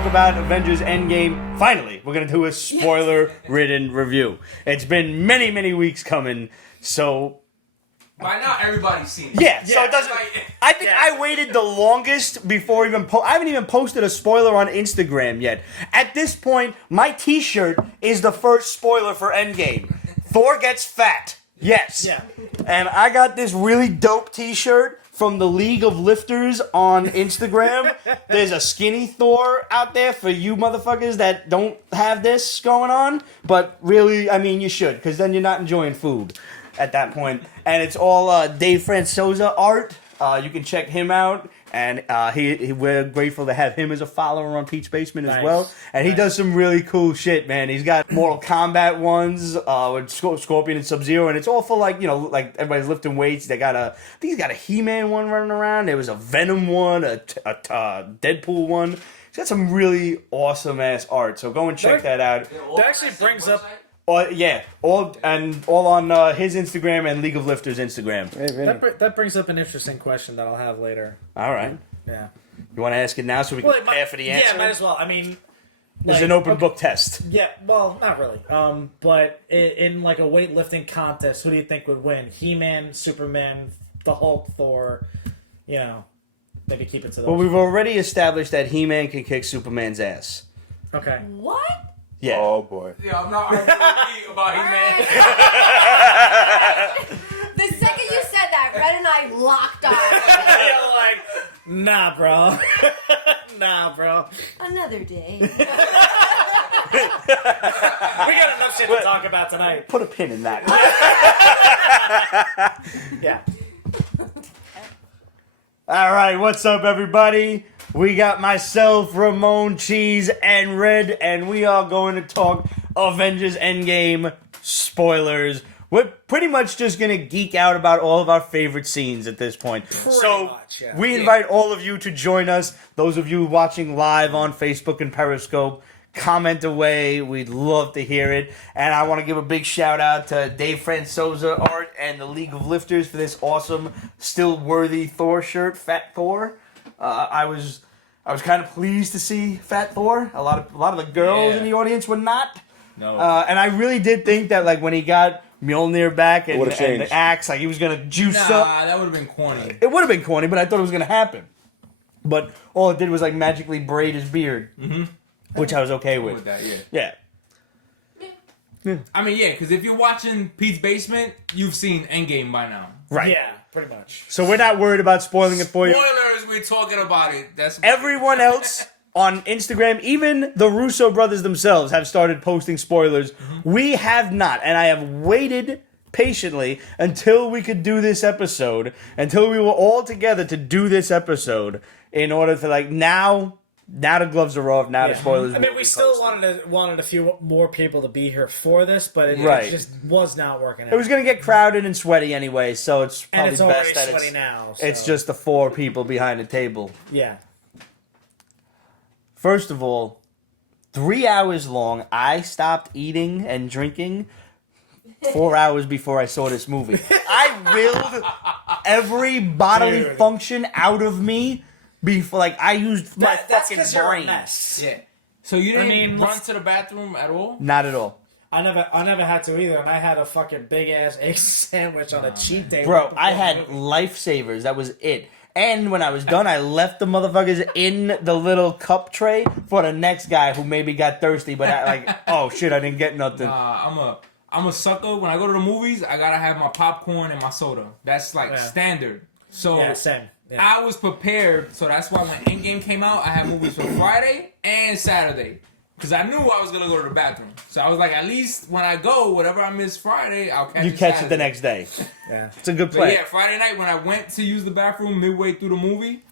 talk about Avengers Endgame. Finally, we're going to do a spoiler-ridden review. It's been many, many weeks coming, so... By now, everybody's seen it. Yeah, so it doesn't... I think I waited the longest before even... I haven't even posted a spoiler on Instagram yet. At this point, my t-shirt is the first spoiler for Endgame. Thor gets fat. Yes. Yeah. And I got this really dope t-shirt from the League of Lifters on Instagram. There's a skinny Thor out there for you motherfuckers that don't have this going on. But really, I mean, you should, because then you're not enjoying food at that point. And it's all Dave Francosa art. You can check him out. And we're grateful to have him as a follower on Pete's Basement as well. And he does some really cool shit, man. He's got Mortal Kombat ones with Scorpion and Sub-Zero. And it's all for, like, you know, like everybody's lifting weights. I think he's got a He-Man one running around. There was a Venom one, a Deadpool one. He's got some really awesome-ass art. So go and check that out. That actually brings up... all on his Instagram and League of Lifters Instagram. That brings up an interesting question that I'll have later. All right. Yeah. You want to ask it now so we can prepare for the answer? Yeah, might as well. I mean... It's an open book test. Yeah, well, not really. But in like a weightlifting contest, who do you think would win? He-Man, Superman, the Hulk, Thor, you know, maybe keep it to those. Well, we've already established that He-Man can kick Superman's ass. Okay. What? Yeah. Oh, boy. Yeah, I'm not arguing about He-Man. The second you said that, Red and I locked You're like, nah, bro. Nah, bro. Another day. We got enough shit to talk about tonight. Put a pin in that. Yeah. All right, what's up, everybody? We got myself, Ramon, Cheese, and Red, and we are going to talk Avengers Endgame spoilers. We're pretty much just going to geek out about all of our favorite scenes at this point. We invite all of you to join us. Those of you watching live on Facebook and Periscope, comment away. We'd love to hear it. And I want to give a big shout out to Dave Francosa Art and the League of Lifters for this awesome, still worthy Thor shirt, Fat Thor. I was kind of pleased to see Fat Thor. A lot of the girls in the audience were not. No. And I really did think that, like, when he got Mjolnir back and the axe, like, he was gonna juice up. Nah, that would have been corny. It would have been corny, but I thought it was gonna happen. But all it did was, like, magically braid his beard, which I was okay with. That, Yeah. I mean, yeah, because if you're watching Pete's Basement, you've seen Endgame by now. Right. Yeah, pretty much. So we're not worried about spoiling it for you. Spoilers, we're talking about it. That's Everyone else on Instagram, even the Russo brothers themselves, have started posting spoilers. We have not, and I have waited patiently until we could do this episode, until we were all together to do this episode, in order to, like, now the gloves are off, now the spoilers. I mean, we still wanted a few more people to be here for this, but it just was not working out. It was going to get crowded and sweaty anyway, so it's probably and it's best already that sweaty now. So. it's just the 4 people behind the table. Yeah. First of all, 3 hours long, I stopped eating and drinking 4 hours before I saw this movie. I willed every bodily function out of me before, like, I used my fucking brain. Mess. Yeah. So you didn't run to the bathroom at all? Not at all. I never had to either, and I had a fucking big ass egg sandwich on a cheat day. Bro, I had lifesavers. That was it. And when I was done, I left the motherfuckers in the little cup tray for the next guy who maybe got thirsty, but oh shit, I didn't get nothing. I'm a sucker. When I go to the movies, I gotta have my popcorn and my soda. That's like standard. So same. Yeah. I was prepared, so that's why when Endgame came out, I had movies for Friday and Saturday. Because I knew I was going to go to the bathroom. So I was like, at least when I go, whatever I miss Friday, I'll catch it. You catch Saturday. it the next day. Yeah. It's a good play. But yeah, Friday night when I went to use the bathroom midway through the movie,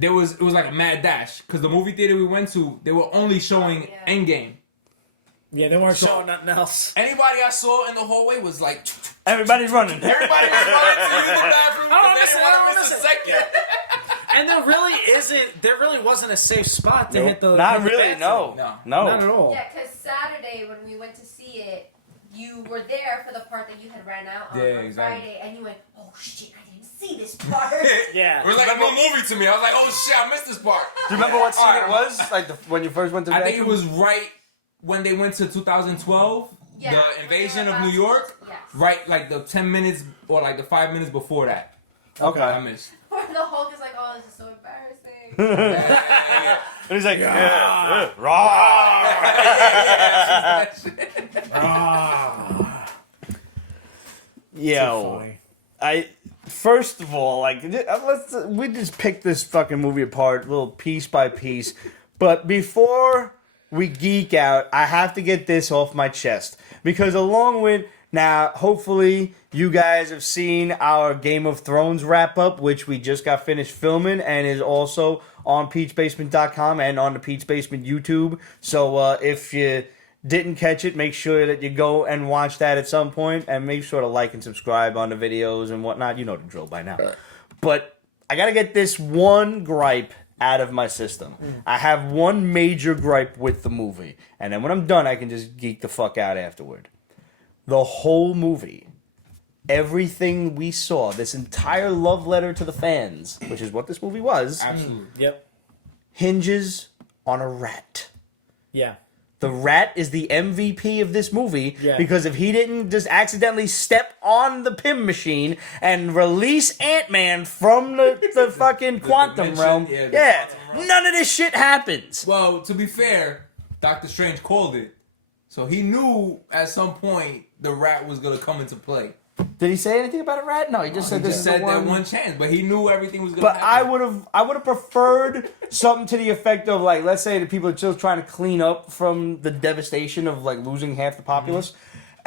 it was like a mad dash. Because the movie theater we went to, they were only showing Endgame. Yeah, they weren't showing nothing else. Anybody I saw in the hallway was like... Everybody's running. Everybody was running to use the bathroom because they didn't want to miss a second. And there really wasn't a safe spot to hit the... Not really, no. Not at all. Yeah, because Saturday when we went to see it, you were there for the part that you had ran out on exactly. Friday, and you went, oh shit, I didn't see see this part. Yeah. It was like a new movie to me. I was like, oh shit, I missed this part. Do you remember what scene it was? Like when you first went to the I think it bathroom? was right when they went to 2012, Yeah, the invasion when of they New were York. Yes. Right, like the 10 minutes or like the 5 minutes before that. I Okay. missed. Where the Hulk is like, oh, this is so embarrassing. Yeah. And he's like, Yeah, Ah. Yo, Funny. I first of all, like, we just pick this fucking movie apart, little piece by piece. But before we geek out, I have to get this off my chest because along with now, hopefully, you guys have seen our Game of Thrones wrap up, which we just got finished filming and is also on peachbasement.com and on the Peach Basement YouTube. So if you didn't catch it, make sure that you go and watch that at some point and make sure to like and subscribe on the videos and whatnot. You know the drill by now. But I got to get this one gripe out of my system. I have one major gripe with the movie. And then when I'm done, I can just geek the fuck out afterward. The whole movie, everything we saw, this entire love letter to the fans, which is what this movie was, Absolutely. Yep. hinges on a rat. Yeah. The rat is the MVP of this movie Yeah. because if he didn't just accidentally step on the Pym machine and release Ant-Man from the fucking quantum dimension, realm, yeah, the yeah, quantum realm. none of this shit happens. Well, to be fair, Doctor Strange called it. So he knew at some point the rat was going to come into play. Did he say anything about a rat? No, he just said He this just is said the that one chance, but he knew everything was going to But happen. I would have preferred something to the effect of like, let's say the people are just trying to clean up from the devastation of like losing half the populace,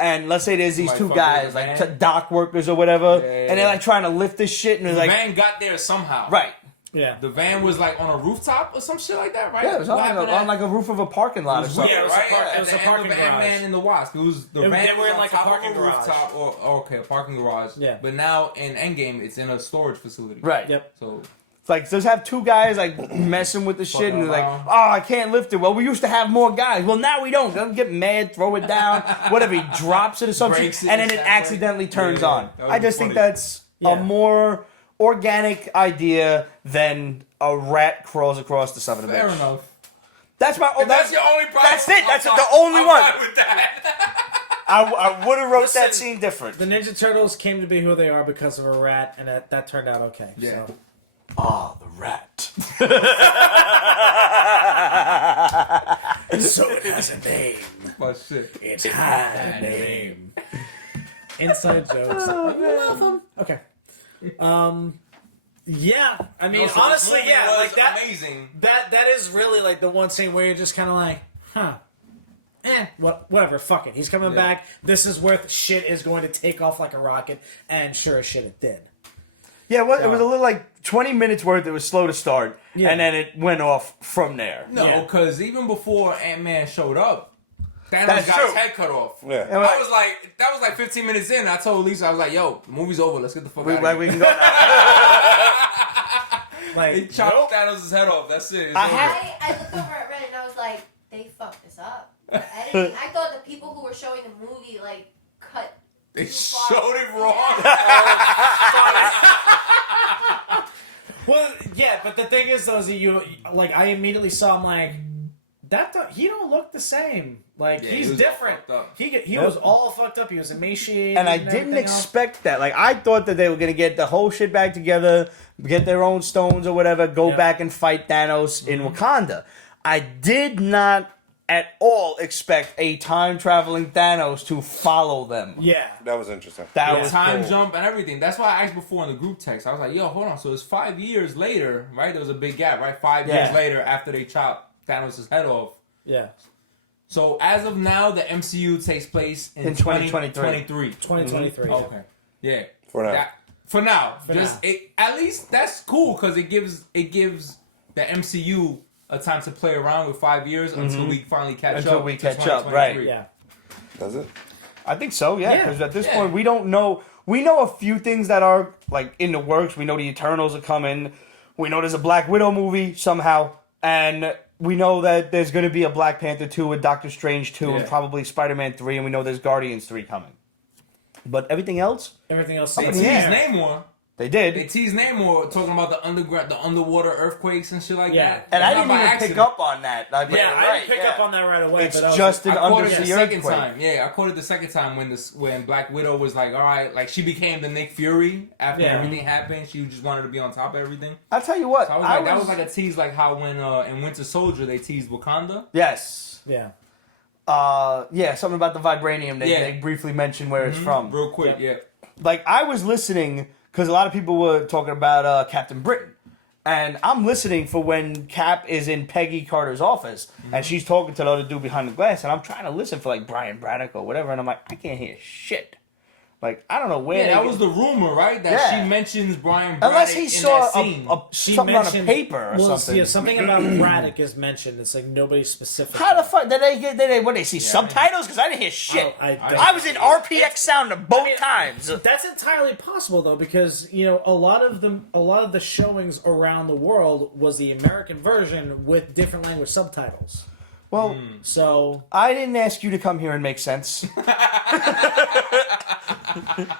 and let's say there's these Like two fucking guys with like the van? dock workers or whatever, Yeah, and they're yeah. like trying to lift this shit, and it's The like van got there somehow. right, Yeah. The van was like on a rooftop or some shit like that, right? yeah, it was What on, happened on at- like a roof of a parking lot or It was something. weird, it was a right? par- At it was the a end parking of Ant-Man garage. and the Wasp. It was the They van were was in on like a top parking of a garage. rooftop or okay, a parking garage. Yeah. But now in Endgame, it's in a storage facility. Right. Yep. So It's like just have two guys like messing with the shit, Fucking and they're like, around. "Oh, I can't lift it." Well, we used to have more guys. Well, now we don't. Don't get mad, throw it down, whatever. He drops it or something, Breaks it and then it exactly. accidentally turns Yeah, on. that would I be just think funny. that's Yeah. a more organic idea than a rat crawls across the side of the fair bench. enough. That's my. Oh, If that's your only problem. That's it. That's I'm the fine. only I'm one. fine with that. I would have wrote Listen, that scene different. The Ninja Turtles came to be who they are because of a rat, and that turned out okay. Yeah. So. Ah, the rat. So it has a name. But shit. It had a name. Inside jokes. Love them. Okay. Yeah. I mean, So this honestly, movie yeah. was Like that. amazing. That is really like the one scene where you're just kind of like, huh. Whatever, fuck it. He's coming Yeah. back. This is where shit is going to take off like a rocket, and sure as shit it did. Yeah, well, it was a little like 20 minutes worth. It was slow to start, Yeah. and then it went off from there. No, Yeah. because even before Ant-Man showed up, Thanos That's got true. his head cut off. Yeah. And I was like, that was like 15 minutes in. I told Lisa, I was like, yo, the movie's over. Let's get the fuck out of here. we can go now. Like, They chopped Thanos' head off. That's it. It's I over. have- I looked over at Reddit and I was like, they fucked this up. I thought the people who were showing the movie like cut. They too far. showed it wrong. well, yeah, but the thing is, though, is that you like I immediately saw him like he don't look the same. Like Yeah, he he's was all different. fucked up. He was all fucked up. He was emaciated, And I didn't everything else. expect that. Like, I thought that they were going to get the whole shit back together, get their own stones or whatever, go Yeah. back and fight Thanos in Wakanda. I did not at all expect a time-traveling Thanos to follow them. Yeah. That was interesting. That Yeah. was Time cool. jump and everything. That's why I asked before in the group text. I was like, yo, hold on. So it's 5 years later, right? There was a big gap, right? 5 Yeah. years later after they chopped Thanos' head off. Yeah. So as of now, the MCU takes place in 2023. 2023. Okay. Yeah. For now. For now. For Just now. at least that's cool because it gives the MCU a time to play around with 5 years until we finally catch Until up. we to catch up, right. 2023. Yeah. Does it? I think so, yeah. Yeah. Because at this Yeah. point, we don't know. We know a few things that are, like, in the works. We know the Eternals are coming. We know there's a Black Widow movie somehow. And we know that there's going to be a Black Panther 2, a Doctor Strange 2, and Yeah. probably Spider-Man 3. And we know there's Guardians 3 coming. But everything else, Everything else. They seems teased Yeah. Namor. They did. They teased Namor talking about the underwater earthquakes and shit like that. And I Not didn't by even accident. pick up on that. I didn't pick up on that right away. It's but just an I caught it the undersea second earthquake. time. Yeah, I caught it the second time when Black Widow was like, all right, like she became the Nick Fury after everything happened. She just wanted to be on top of everything. I'll tell you what. So that was like a tease, like how when in Winter Soldier they teased Wakanda. Yes. Yeah. Something about the vibranium. They briefly mentioned where it's from. Real quick, yeah. Like, I was listening, because a lot of people were talking about Captain Britain. And I'm listening for when Cap is in Peggy Carter's office, and she's talking to the other dude behind the glass, and I'm trying to listen for, like, Brian Braddock or whatever, and I'm like, I can't hear shit. Like, I don't know where. Yeah, that was the rumor, right? That she mentions Brian Braddock unless he saw in that scene. something on a paper or something. Yeah, something about Braddock is mentioned. It's like nobody specific. How the fuck did they see subtitles? Because I didn't hear shit. I was in RPX sound both times. That's entirely possible though, because a lot of the showings around the world was the American version with different language subtitles. Well, so I didn't ask you to come here and make sense.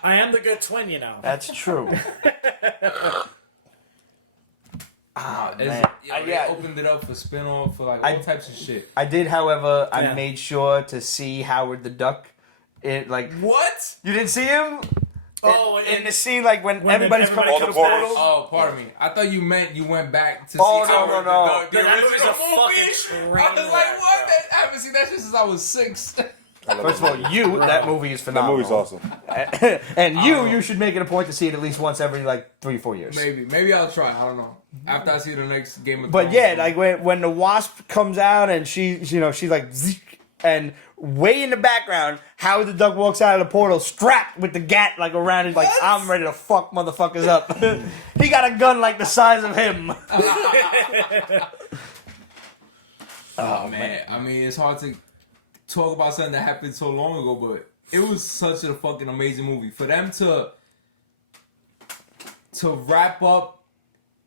I am the good twin, That's true. Man. They opened it up for spin-off for like all types of shit. I did, however, I made sure to see Howard the Duck. What? You didn't see him? Oh, in the scene, like when everybody's coming to the portals. Oh, pardon me. I thought you meant you went back to see no. The That movie's original a fucking movie. train I was like, wreck, what? bro. I haven't seen that shit since I was 6. First of all, that movie is That phenomenal. movie's awesome. And you should make it a point to see it at least once every like 3-4 years. Maybe I'll try. I don't know. After I see the next Game of But Thrones. yeah, like when the Wasp comes out and she's like, zzz, and way in the background, Howard the Duck walks out of the portal strapped with the gat like around it, like I'm ready to fuck motherfuckers up. He got a gun like the size of him. Oh man, I mean it's hard to talk about something that happened so long ago, but it was such a fucking amazing movie. For them to wrap up,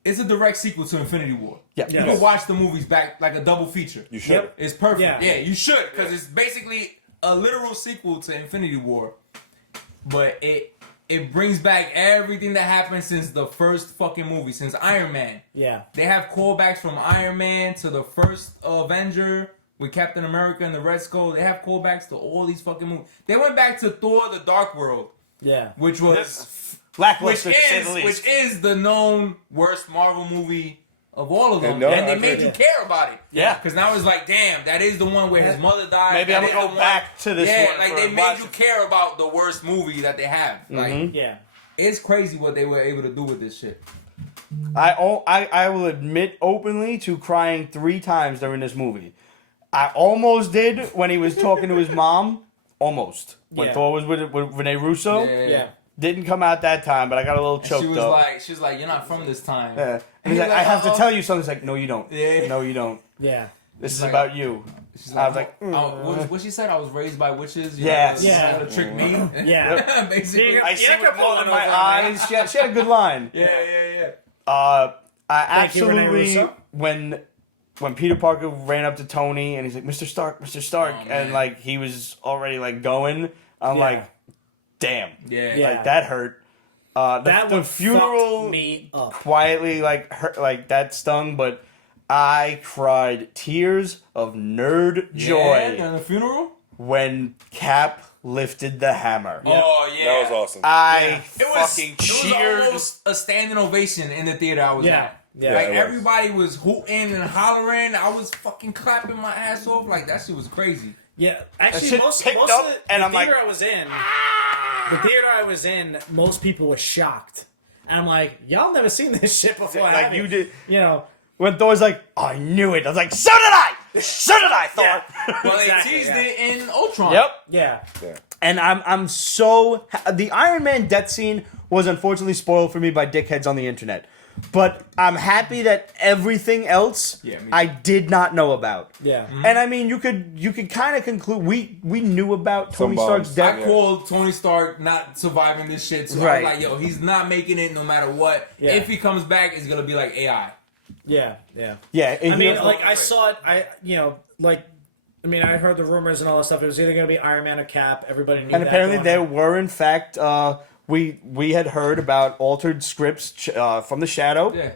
it's a direct sequel to Infinity War. Yeah. You can watch the movies back like a double feature. You should. It's perfect. Yeah. Yeah, you should, because it's basically a literal sequel to Infinity War. But it brings back everything that happened since the first fucking movie, since Iron Man. Yeah. They have callbacks from Iron Man to the first Avenger with Captain America and the Red Skull. They have callbacks to all these fucking movies. They went back to Thor: The Dark World, Yeah. which was Lackluster, to say the least. which is the known worst Marvel movie of all of them, And no, and I they made agree. you care about it. Yeah. Because now it's like, damn, that is the one where his mother died. Maybe That I'm is gonna the go back to this Yeah, one like for they made watching. you care about the worst movie that they have. Like, Yeah. it's crazy what they were able to do with this shit. I will admit openly to crying 3 times during this movie. I almost did when he was talking to his mom. Almost. When Yeah. Thor was with Rene Russo. Yeah. Didn't come out that time, but I got a little And choked she was up. like, you're not from this time. Yeah. And he's he's like, like, I have to uh-oh. tell you something. It's like, no, you don't. Yeah. No, you don't. Yeah. This is like- about you. She's I was like, what she said? I was raised by witches. You Yes. know, Yeah. to trick me. Yeah. Basically. I Yeah, see I with kept more than pulling my over, eyes. She had a good line. Yeah. I Thank you, Rene absolutely Russo. when Peter Parker ran up to Tony and he's like, Mr. Stark, Oh, and man. like he was already like going. I'm Yeah. like, damn, Yeah. Yeah. like that hurt. That The one funeral fucked me up. quietly like hurt, like that stung, but I cried tears of nerd joy Yeah, the funeral. when Cap lifted the hammer. Oh yeah. That was awesome. I It was, fucking it was cheered. almost a standing ovation in the theater I was Yeah. at. Yeah. Like it was. everybody was hooting and hollering. I was fucking clapping my ass off. Like that shit was crazy. Yeah, actually, shit most picked of up, the, and the I'm like, theater I was in, the theater I was in, most people were shocked, and I'm like, y'all never seen this shit before, Like have you did. You know, When Thor's like, I knew it. I was like, so did I! So did I, Thor! Yeah. Well, Exactly, they teased yeah. it in Ultron. Yep. yeah, And I'm so... The Iron Man death scene was unfortunately spoiled for me by dickheads on the internet. But I'm happy that everything else Yeah, me too. I did not know about. yeah. And I mean, you could kind of conclude we knew about Tony Some Stark's bombs. death. I called Tony Stark not surviving this shit. So Right. I was like, yo, he's not making it no matter what. Yeah. If he comes back, it's going to be like AI. Yeah. Yeah, I mean, like I saw it. I heard the rumors and all that stuff. It was either going to be Iron Man or Cap. Everybody knew. and that apparently going there in. were in fact we had heard about altered scripts from the Shadow. Yeah.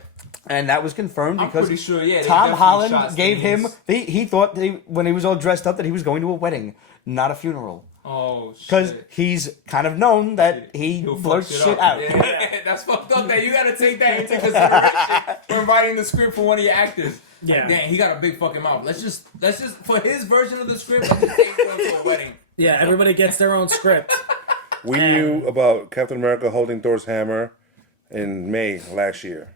And that was confirmed I'm because pretty sure, yeah, they Tom definitely Holland shot gave him. scenes. He thought when he was all dressed up that he was going to a wedding, not a funeral. Oh, shit. Because he's kind of known that he He'll fuck blurts shit up. out. Yeah. That's fucked up. That you gotta take that into consideration when writing the script for one of your actors. Yeah. Like, damn, he got a big fucking mouth. Let's just for his version of the script, let's just take him to a wedding. Yeah, everybody gets their own script. We knew about Captain America holding Thor's hammer in May last year.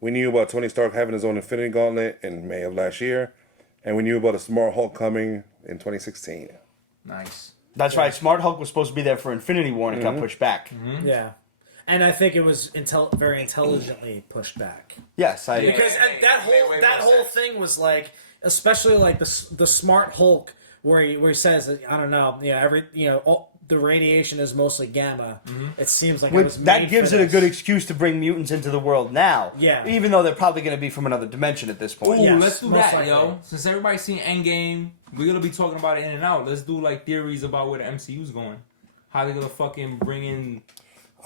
We knew about Tony Stark having his own Infinity Gauntlet in May of last year. And we knew about a Smart Hulk coming in 2016. Nice. That's right. Smart Hulk was supposed to be there for Infinity War and it got pushed back. Yeah. And I think it was very intelligently pushed back. Yes, I. Yeah. Because that whole thing was like, especially like the Smart Hulk, where he says, I don't know, the radiation is mostly gamma. It seems like it was made That gives for it a this. good excuse to bring mutants into the world now. Yeah. Even though they're probably going to be from another dimension at this point. Ooh, Yes, let's do most that, likely. yo. Since everybody's seen Endgame, we're gonna be talking about it in and out. Let's do like theories about where the MCU's going. How they gonna fucking bring in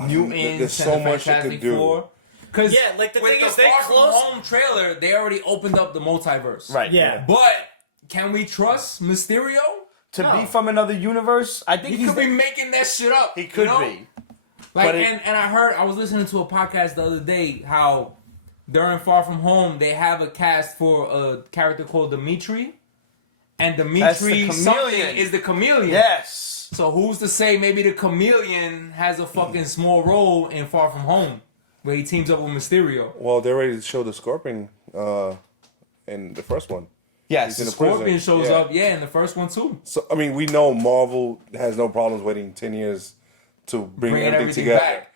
mutants There's so and the much they could Fantastic do. Four. Because Yeah, like, the with thing the is, they Far From closed- Home trailer, they already opened up the multiverse. Right. Yeah. But can we trust Mysterio? To No. be from another universe, I think He could be making that shit up. He could you know? be. Like, But and I was listening to a podcast the other day how during Far From Home they have a cast for a character called Dimitri, and That's the Dimitri something chameleon. is the chameleon. Yes. So who's to say maybe the chameleon has a fucking small role in Far From Home, where he teams up with Mysterio. Well, they already showed the Scorpion in the first one. Yes. He's in a prison. Scorpion shows Yeah. up, in the first one too. So, I mean, we know Marvel has no problems waiting 10 years to bring Bringing everything together. back.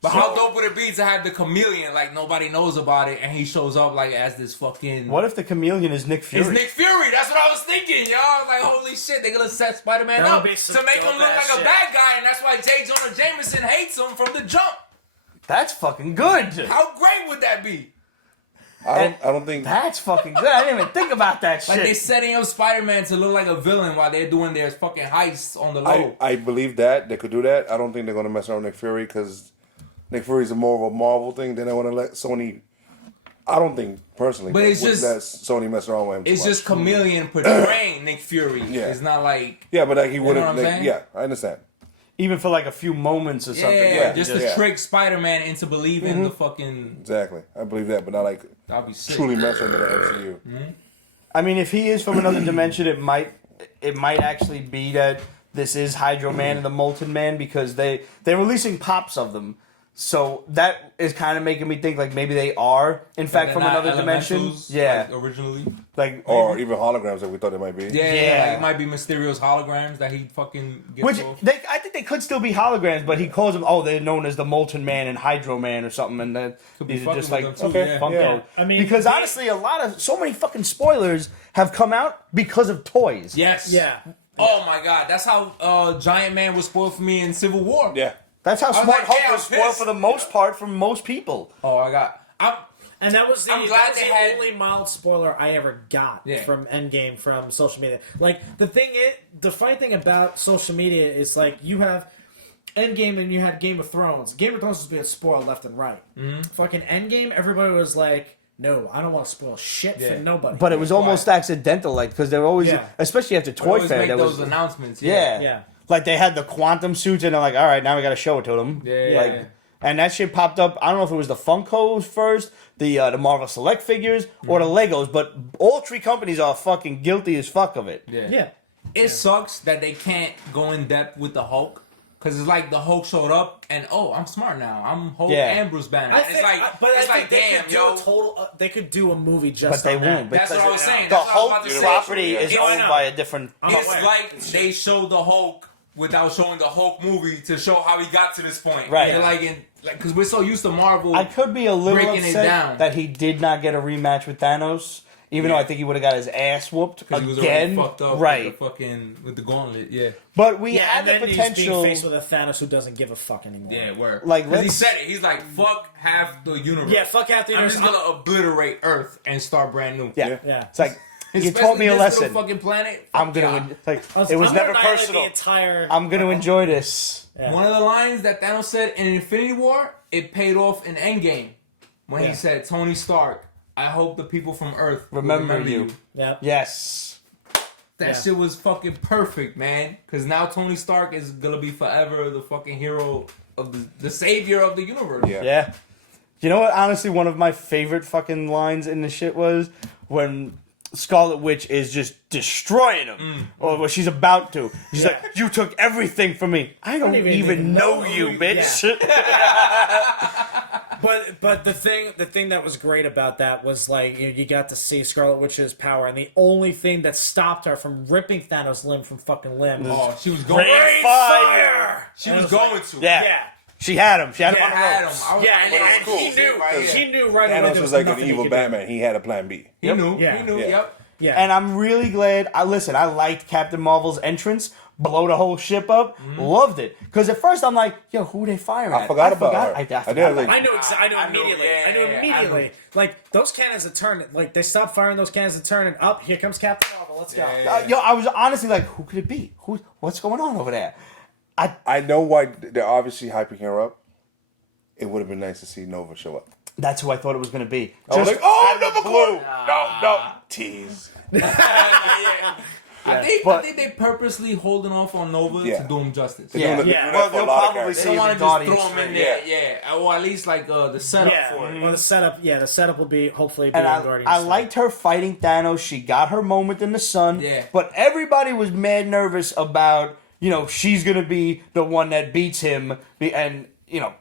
But how dope would it be to have the chameleon, like nobody knows about it, and he shows up like as this fucking... What if the chameleon is Nick Fury? It's Nick Fury. That's what I was thinking, y'all. I was like, holy shit, they're gonna set Spider-Man That up would be some to make him look dope-ass like a shit. bad guy, and that's why J. Jonah Jameson hates him from the jump. That's fucking good. How great would that be? I don't think. That's fucking good. I didn't even think about that shit. Like they setting up Spider-Man to look like a villain while they're doing their fucking heists on the low. I believe that they could do that. I don't think they're going to mess around with Nick Fury because Nick Fury's more of a Marvel thing. Then they want to let Sony. I don't think personally, But it's just- that Sony mess around with him. too It's much. just Chameleon portraying Nick Fury. Yeah. It's not like Yeah, but like he know would what have. I'm saying? Yeah, I understand. Even for like a few moments or something. yeah, just yeah. to trick Spider-Man into believing the fucking. Exactly, I believe that, but not like That'd be sick. truly mess with the MCU. I mean, if he is from another dimension, it might actually be that this is Hydro Man and the Molten Man because they're releasing pops of them. So that is kind of making me think like maybe they are in fact They're from not another dimension. elementals, Yeah, like originally. like Or even holograms that we thought it might be. Yeah, Yeah. like it might be Mysterio's holograms that he fucking gets which off. I think they could still be holograms, but he calls them. Oh, they're known as the Molten Man and Hydro Man or something, and that Could be these are fucking just with like them too, okay, yeah. Funko. Yeah. I mean, because they- honestly, so many fucking spoilers have come out because of toys. Yes. Yeah. Oh my god, that's how Giant Man was spoiled for me in Civil War. Yeah. That's how was Smart like, Hulk yeah, was I'm spoiled pissed. for the most part from most people. Oh, I'm And that was the, I'm glad that was they the had- only mild spoiler I ever got Yeah. from Endgame from social media. Like the funny thing about social media is like you have Endgame and you had Game of Thrones. Game of Thrones was being spoiled left and right. Mm-hmm. Fucking Endgame, everybody was like, "No, I don't want to spoil shit Yeah. for nobody." But it was almost accidental, like because they were always, Yeah. especially after I Toy always Fair, make there those was announcements. yeah. Yeah. Like they had the quantum suits, and they're like, all right, now we got to show it to them. Yeah. Like, and that shit popped up. I don't know if it was the Funkos first, the Marvel Select figures, or the Legos, but all three companies are fucking guilty as fuck of it. Yeah. Yeah. It sucks that they can't go in depth with the Hulk. Cause it's like the Hulk showed up and I'm smart now. I'm Hulk Yeah. and Bruce Banner. I It's think, like but it's I like think they damn could do yo. a total. They could do a movie just. But they on that. won't. That's what I was because saying. The That's what I was Hulk about to say. property Yeah. is Yeah, I owned know. by a different. I'm It's aware. like they showed the Hulk without showing the Hulk movie to show how he got to this point. Right. They're like because we're so used to Marvel. I could be a little Breaking it upset down. that he did not get a rematch with Thanos, even though I think he would have got his ass whooped because he was already again. fucked up Right. with the fucking with the gauntlet. Yeah. But we Yeah, had and the then he's potential. being faced with a Thanos who doesn't give a fuck anymore. Yeah, word. Like, because he let's- said it. He's like, "Fuck half the universe." Yeah, fuck half the I'm universe. just gonna obliterate Earth and start brand new. Yeah. Yeah. It's like You taught me a Especially this lesson. little fucking planet. I'm Fuck gonna y'all. like. I'm It was gonna never annihilate personal. The entire. I'm gonna enjoy this. Yeah. One of the lines that Thanos said in Infinity War, it paid off in Endgame. When Yeah. he said, Tony Stark, I hope the people from Earth will Remember you. Yeah. Yes. That shit was fucking perfect, man. Because now Tony Stark is gonna be forever the fucking hero of the savior of the universe. Yeah. Yeah. You know what? Honestly, one of my favorite fucking lines in the shit was when Scarlet Witch is just destroying him, or what she's about to. She's like, "You took everything from me. I don't even know you, bitch." But the thing that was great about that was like you got to see Scarlet Witch's power, and the only thing that stopped her from ripping Thanos limb from fucking limb. Oh, she was going. Rain fire. She was going to. Yeah. Yeah. She had him. She had him I on the had him. ropes. I was Yeah, like, and that's cool. he knew. Right, He knew right away. Thanos there was like an nothing he evil could do. Batman. He had a plan B. He knew. Yeah. He knew. Yeah. Yep. Yeah. And I'm really glad. I liked Captain Marvel's entrance, blow the whole ship up. Loved it. Because at first I'm like, yo, who they firing at? I forgot about her. I I forgot did, about like- her. I knew. I knew I knew, immediately. yeah, I knew yeah, immediately. I knew. Like those cannons are turning. Like they stopped firing those cannons and turning up. Here comes Captain Marvel. Let's go. Yeah. Yo, I was honestly like, who could it be? What's going on over there? I know why they're obviously hyping her up. It would have been nice to see Nova show up. That's who I thought it was going to be. I was Just like, oh, out of the number blue. blue. No, tease. I But- think they purposely holding off on Nova Yeah. to do him justice. They're Yeah. doing- Yeah. they're doing Well, that for a they'll lot of probably characters. They don't want to the just Guardians throw him in thing. there, yeah. Or at least like the setup Yeah. for it. Well, the setup. Yeah, the setup will be hopefully. Be And in Guardians I too. liked her fighting Thanos. She got her moment in the sun. Yeah. But everybody was mad nervous about, she's going to be the one that beats him. And,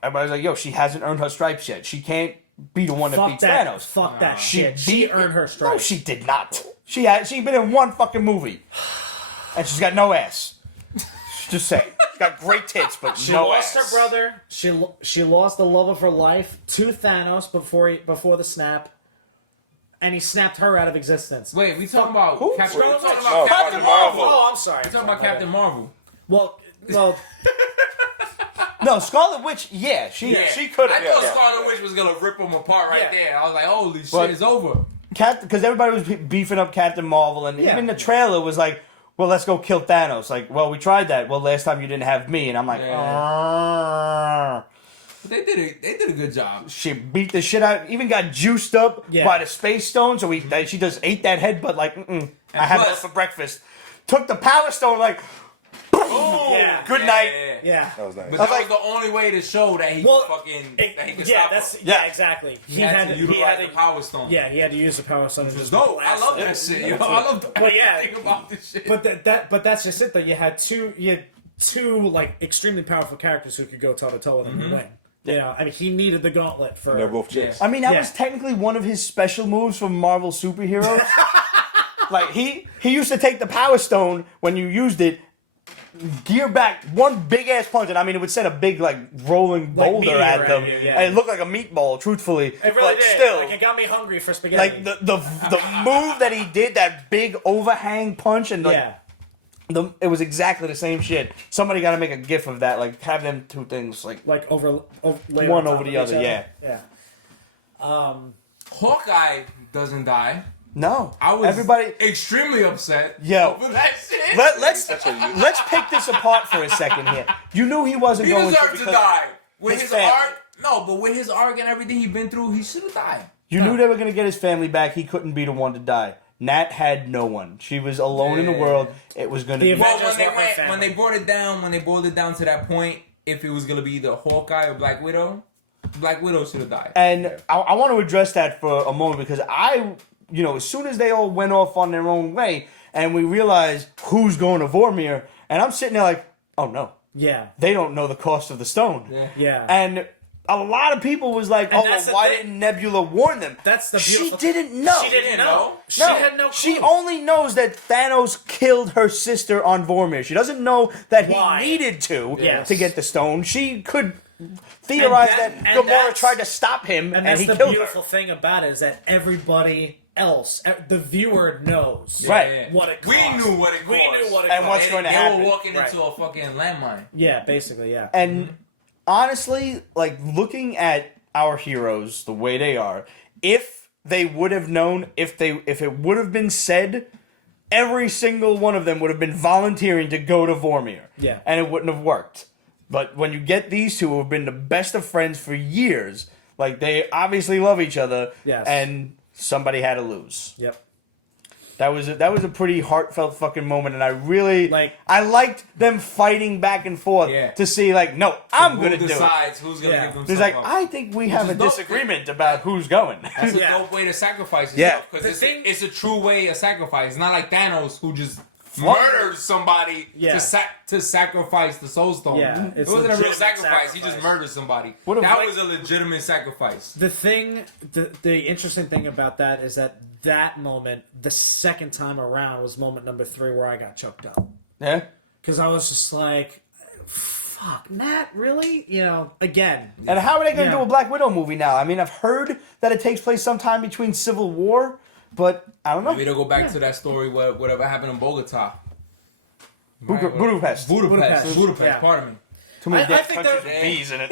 everybody's like, yo, she hasn't earned her stripes yet. She can't be the one that Fuck beat that. Thanos. Fuck that She shit. She beat- earned her No, stripes. she did not. She'd been in one fucking movie. And she's got no ass. Just saying. She's got great tits, but She no lost ass. her brother. She lost the love of her life to Thanos before the snap, and he snapped her out of existence. Wait, we talking about Who? Captain? Scarlet We talking Witch. about Oh, Captain Captain Marvel. Marvel. Oh, I'm sorry. We talking about Captain Marvel. Well, No, Scarlet Witch, yeah. She could have. I thought yeah. Scarlet Witch was gonna rip him apart right Yeah. there. I was like, holy shit, But- it's over. Because everybody was beefing up Captain Marvel, and Yeah. even the trailer was like, well, let's go kill Thanos. Like, well, we tried that. Well, last time you didn't have me. And I'm like, But they did a good job. She beat the shit out, even got juiced up Yeah. by the Space Stone. So she just ate that head, but like, I had that plus- for breakfast. Took the Power Stone, like, yeah, good night. yeah. That was nice. But I was that like- was the only way to show that he Well, that he could yeah, stop that's him. yeah, Yeah. exactly. He had to utilize the Power Stone. Yeah, he had to use the Power Stone. Which was dope. I love that shit. Yo. I love Well, yeah. everything about this shit. But but that's just it. Though you had two like extremely powerful characters who could go toe to toe with him and win. I mean, he needed the gauntlet for. They're both chicks. I mean, that Yeah. was technically one of his special moves from Marvel superheroes. Like, he used to take the Power Stone when you used it, gear back one big ass punch, and I mean, it would send a big, like, rolling boulder meteor at at them. you, yeah. And it looked like a meatball, truthfully. It really but did. still. Like, it got me hungry for spaghetti. Like the move that he did, that big overhang punch, and like yeah, it was exactly the same shit. Somebody got to make a gif of that, like have them two things like like laid one on top over of the each other, yeah. yeah. Hawkeye doesn't die. no. I was Everybody. extremely upset Yo. over that shit. Let's pick this apart for a second here. You knew he wasn't he going deserved to because die. With his his family. arc, no, but with his arc and everything he's been through, he should have died. you knew they were going to get his family back. He couldn't be the one to die. Nat had no one. She was alone in the Yeah. world. It was going to The be. Avengers- Well, when they want her went, family. when they boiled it down to that point, if it was gonna be the Hawkeye or Black Widow should have died. And I want to address that for a moment because as soon as they all went off on their own way and we realized who's going to Vormir, and I'm sitting there like, oh no, Yeah, they don't know the cost of the stone. yeah. And a lot of people was like, And oh, that's the why thing. didn't Nebula warn them? That's the She beautiful. didn't know. She didn't know. know. She No, had no clue. she only knows that Thanos killed her sister on Vormir. She doesn't know that Why? he needed to Yes. to get the stone. She could theorize And that, that- and Gamora that's- tried to stop him And and, that's he the killed beautiful her. thing about it is that everybody else, the viewer knows Right. what it cost. We knew what it cost. We knew what it And cost. what's going to They happen. were walking Right. into a fucking landmine. Yeah, basically, yeah. And honestly, like looking at our heroes the way they are, if they would have known if it would have been said, every single one of them would have been volunteering to go to Vormir. Yeah. And it wouldn't have worked. But when you get these two who have been the best of friends for years, like they obviously love each other, Yes. and somebody had to lose. Yep. That was a pretty heartfelt fucking moment, and I really Like- I liked them fighting back and forth Yeah. to see like, no, I'm Who gonna do it. decides who's gonna Yeah. give them There's stuff like, up. I think we have a is dope. disagreement about who's going. That's a Yeah. dope way to sacrifice Yeah. yourself. Because The thing- it's a true way of sacrifice. It's not like Thanos who just Flung- murdered somebody Yeah. to sacrifice the Soul Stone. Yeah, It it's wasn't a real legitimate sacrifice. He just sacrifice. murdered somebody. What if, That like- was a legitimate sacrifice. The interesting thing about that is that moment, the second time around, was moment number 3 where I got choked up. Yeah. Because I was just like, fuck, Matt, really? You know, again. And how are they going to Yeah. do a Black Widow movie now? I mean, I've heard that it takes place sometime between Civil War, but I don't know. Maybe they'll go back to that story whatever happened in Bogota. Budapest. Budapest. Yeah. Pardon me. Too many I damn think countries that- with bees in it.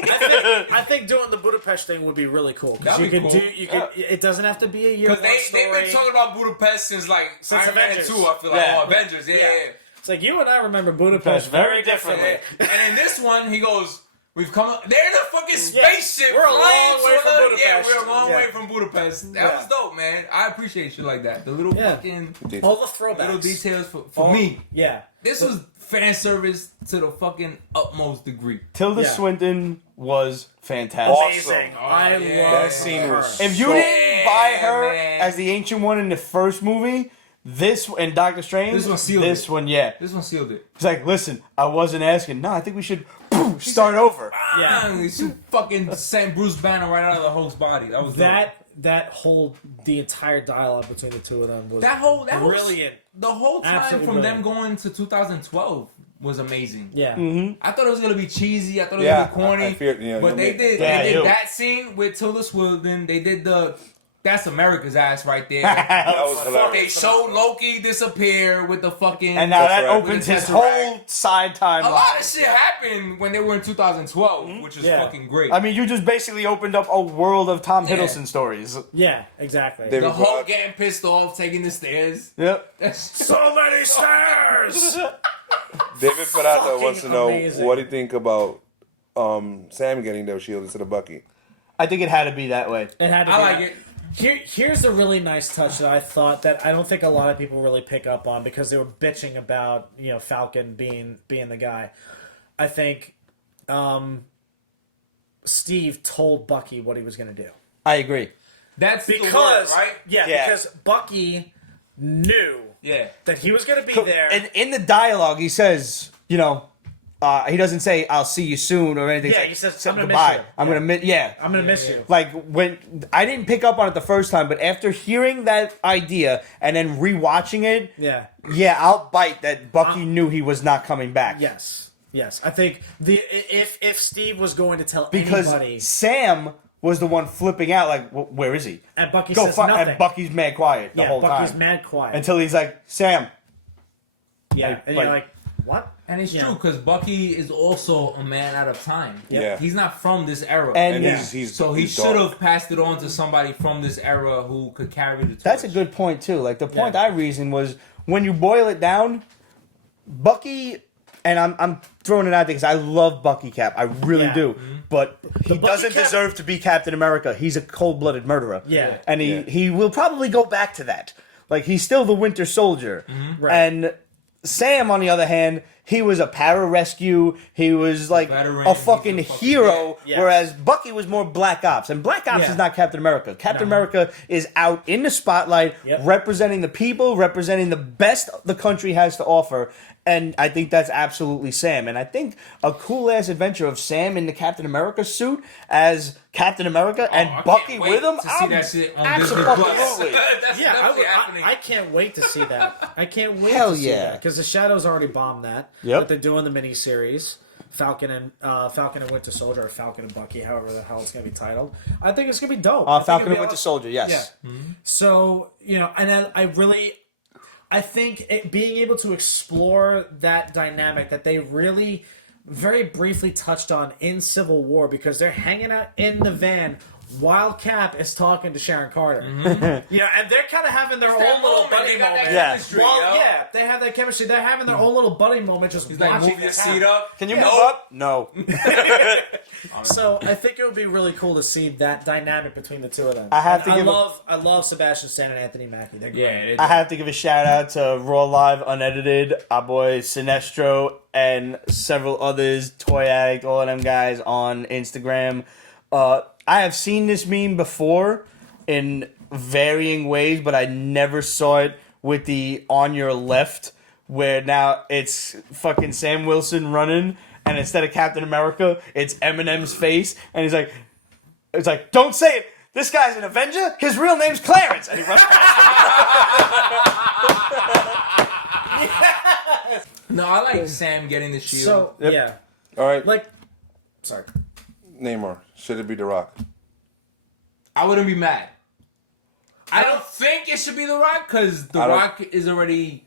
I think doing the Budapest thing would be really cool. Because That'd you be could cool. do, you could, it doesn't have to be a year Because long they've been story. talking about Budapest since Iron Man Avengers. 2. I feel like Yeah. Avengers. Yeah. It's like you and I remember Budapest Budapest very very differently. Yeah. And in this one, he goes, "We've come. They're in a fucking Yeah. spaceship. We're a flying long to way from another- Budapest. Yeah, we're a long Yeah. way from Budapest. That Yeah. was dope, man. I appreciate shit like that. The little Yeah. fucking All the throwbacks. little details for All- me. Yeah. This was fan service to the fucking utmost degree. Tilda Yeah. Swinton was fantastic. Amazing. Oh, I yeah. love That scene her. was If you so- didn't buy her man. as the Ancient One in the first movie, this and Doctor Strange, This one sealed this it. one, yeah. This one sealed it. It's like, listen, I wasn't asking. No, I think we should start over. Yeah. She fucking sent Bruce Banner right out of the Hulk's body. That was dope. The entire dialogue between the two of them was That whole brilliant. The whole time Absolutely from them brilliant. going to 2012 was amazing. Yeah. I thought it was gonna be cheesy. I thought it was Yeah, gonna be corny. I feared, you know, but you they made- did. Yeah, They did you. that scene with Tilda Swinton. They did the. That's America's ass right there. That was They hilarious. showed Loki disappear with the fucking. And now That's that right. opens With his the whole side a lot of timeline. shit happened when they were in 2012, which is Yeah. fucking great. I mean, you just basically opened up a world of Tom Yeah. Hiddleston stories. Yeah, exactly. They- the Hulk getting pissed off, taking the stairs. Yep. That's So many stairs. David Parata Fucking wants to know amazing. what do you think about Sam getting their shield instead of Bucky. I think it had to be that way. It had to I be like that. it. Here's a really nice touch that I thought that I don't think a lot of people really pick up on because they were bitching about Falcon being the guy. I think Steve told Bucky what he was going to do I agree. That's the word, because right? yeah, Yeah. because Bucky knew Yeah. that he was going to be there. And in the dialogue, he says, he doesn't say, I'll see you soon or anything. Yeah, It's he like, says, "I'm gonna miss goodbye. you." I'm going to miss, yeah. I'm going to miss you. Like, when I didn't pick up on it the first time, but after hearing that idea and then rewatching it, Yeah. I'll bite that Bucky knew he was not coming back. Yes. I think if Steve was going to tell Because anybody, Sam was the one flipping out, like, where is he? and Bucky Go says find. nothing. And Bucky's mad quiet the whole Bucky's time. mad quiet. Until he's like, Sam. yeah, and you're like, what? And it's Yeah. true because Bucky is also a man out of time. Yeah. He's not from this era. And And Yeah. he's so he he's should dark. have passed it on to somebody from this era who could carry the torch. That's a good point, too. Like, the point Yeah. I reasoned was, when you boil it down, Bucky, and I'm throwing it out there because I love Bucky Cap. I really Yeah. do. But he Bucky doesn't Cap- deserve to be Captain America. He's a cold-blooded murderer. Yeah. And Yeah. he will probably go back to that. Like, he's still the Winter Soldier. Right. And Sam, on the other hand, he was a para-rescue. He was like Veteran. a fucking He's a fucking- hero. Yes. Whereas Bucky was more Black Ops. And Black Ops Yeah. is not Captain America. Captain America is out in the spotlight, Yep. representing the people, representing the best the country has to offer. And I think that's absolutely Sam. And I think a cool-ass adventure of Sam in the Captain America suit as Captain America and I can't Bucky wait with him. to see that shit on Disney absolutely. That's Yeah, definitely happening. I can't wait to see that. I can't wait Hell to see yeah. that because the Shadows already bombed that. Yep. But they're doing the miniseries, Falcon and Winter Soldier, or Falcon and Bucky, however the hell it's gonna be titled. I think it's gonna be dope. I think Falcon it'll and be Winter awesome. Soldier, yes. Yeah. So and then I think being able to explore that dynamic that they really very briefly touched on in Civil War because they're hanging out in the van while Cap is talking to Sharon Carter. Mm-hmm. You know, and they're kind of having their own little buddy moment. Yeah. They have that chemistry. They're having their own little buddy moment. Just He's watching like, move your this happen. seat up. Can you move up? No. So I think it would be really cool to see that dynamic between the two of them. I love Sebastian Stan and Anthony Mackie. They're great. Yeah, I have to give a shout out to Raw Live Unedited, our boy Sinestro, and several others, Toy Addict, all of them guys on Instagram. I have seen this meme before in varying ways, but I never saw it with the on your left, where now it's fucking Sam Wilson running, and instead of Captain America, it's Eminem's face, and he's like, it's like, don't say it. This guy's an Avenger. His real name's Clarence, and he runs past. No, I like Sam getting the shield. So yeah, All right, like, sorry, Namor. Should it be The Rock? I wouldn't be mad. I don't think it should be The Rock because The Rock is already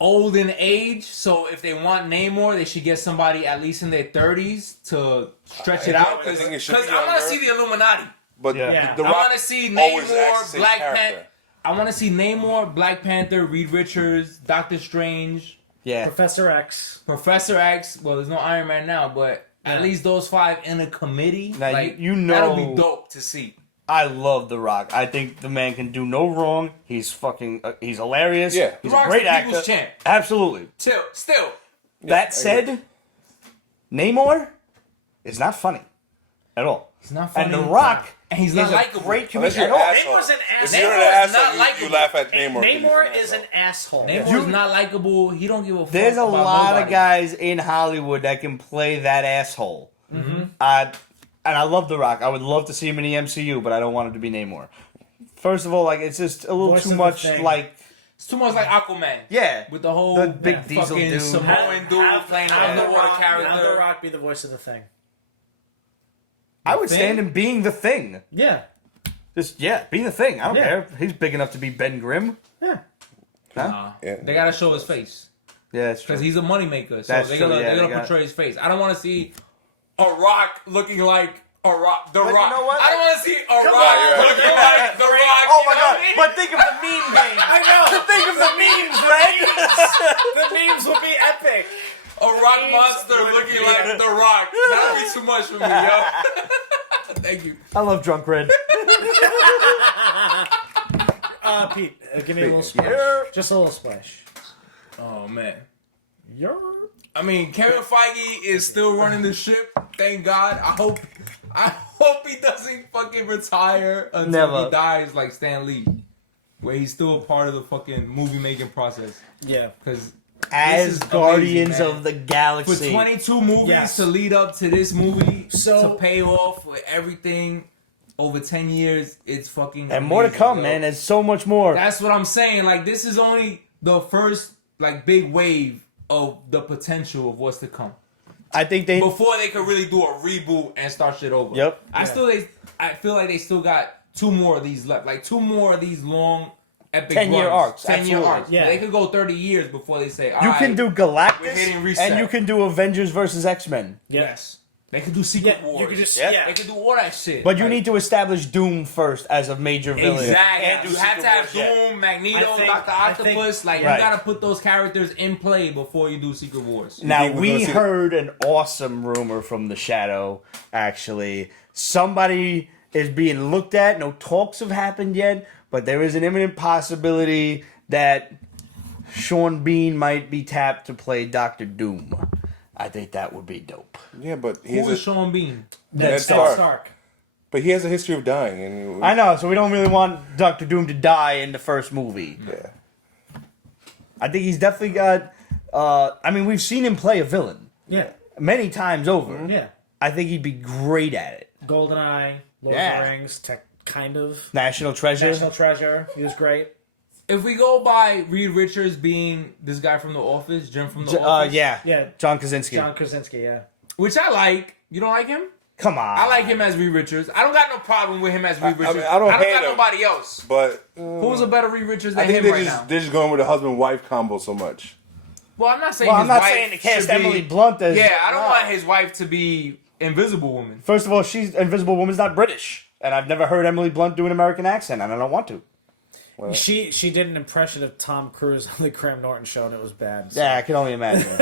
old in age. So if they want Namor, they should get somebody at least in their 30s to stretch it out. Because I want to see the Illuminati. But Yeah. The I Rock want to see always acts the Namor, same Black character. Panther. I want to see Namor, Black Panther, Reed Richards, Doctor Strange, Yeah. Professor X. Professor X. Well, there's no Iron Man now, but at least those 5 in a committee. Now, like, you know- that'll be dope to see. I love The Rock. I think the man can do no wrong. He's fucking, he's hilarious. Yeah. He's The a Rock's great the actor. people's champ. Absolutely. Still. That said, Namor is not funny at all. He's not funny. And The Rock And he's is not a likable. great Unless comedian. you're at all. an asshole. Namor's an If asshole. you're an Namor's asshole, not you likable. laugh at Namor. 'cause he's Namor an is an asshole. asshole. Namor's not likable. He don't give a fuck. There's a about lot nobody. of guys in Hollywood that can play that asshole. And I love The Rock. I would love to see him in the MCU, but I don't want him to be Namor. First of all, like, it's just a little Voice too of the much, thing. like, It's too much like Aquaman. yeah. With the whole The big diesel fucking dude. Samoan dude playing an underwater Have The character. Rock be the voice of the Thing. I would Thing? stand him being the Thing. Yeah. Just, being the Thing. I don't Yeah. care. He's big enough to be Ben Grimm. Yeah. Huh? Yeah. They gotta show his face Yeah, that's true. because he's a moneymaker. So That's they're true, gonna, yeah, they're they gonna got- portray his face. I don't want to see a Rock looking like a Rock. The But you Rock. know what? I don't want to see a Rock you're right. looking like the Rock. Oh you my know god! what I mean? But think of the meme game. I know. Think of the memes, Red. The memes would be epic. A rock monster looking like the Rock. That'd be too much for me, yo. Thank you. I love Drunk Red. Pete, give me a little splash. Just a little splash. Oh man. You're... I mean, Kevin Feige is still running the ship. Thank God. I hope he doesn't fucking retire until Never. he dies like Stan Lee, where he's still a part of the fucking movie making process. Yeah. Because As Guardians amazing, man. of the Galaxy. for 22 movies Yes. to lead up to this movie, So- to pay off with everything over 10 years, it's fucking And more to amazing, come, yo. man. There's so much more. That's what I'm saying. Like, this is only the first like big wave of the potential of what's to come. I think they. Before they could really do a reboot and start shit over. Yep. I feel like they still got 2 more of these left. Like 2 more of these long epic 10-year arcs, 10-year absolutely. arcs. Yeah. They could go 30 years before they say, You can do we're Galactus, hitting reset. and you can do Avengers versus X-Men. Yes. They could do Secret Yeah, Wars. you could just... Yeah. Yeah. They could do all that shit. But you Like, need to establish Doom first as a major villain. Exactly. And do You have Secret to have Wars yet. Doom, Magneto, I think- Dr. I think- Octopus. Like, Right. you gotta put those characters in play before you do Secret Wars. Now, think we're we gonna see heard an awesome rumor from the Shadow, actually. Somebody is being looked at. No talks have happened yet, but there is an imminent possibility that Sean Bean might be tapped to play Doctor Doom. I think that would be dope. Yeah, but Who is Sean Bean? Ned Stark. But he has a history of dying, and I know, so we don't really want Doctor Doom to die in the first movie. yeah. I think he's definitely got... I mean, we've seen him play a villain Yeah. many times over. Yeah. I think he'd be great at it. GoldenEye, Lord Yeah. of the Rings, kind of. National Treasure. National Treasure. He was great. If we go by Reed Richards being this guy from The Office, Jim from The Office, Yeah. Yeah. John Krasinski. John Krasinski, yeah. which I like. You don't like him? Come on. I like him as Reed Richards. I don't got no problem with him as Reed Richards. I don't hate got him. nobody else. But Who's a better Reed Richards than I think him they're right just now? they're just going with the husband-wife combo so much. Well, I'm not saying Well, his I'm not wife saying to cast should be- Emily Blunt as... Yeah, I don't No. want his wife to be Invisible Woman. First of all, Invisible Woman's not British, and I've never heard Emily Blunt do an American accent, and I don't want to. Well, She did an impression of Tom Cruise on the Graham Norton show, and it was bad. So. Yeah, I can only imagine.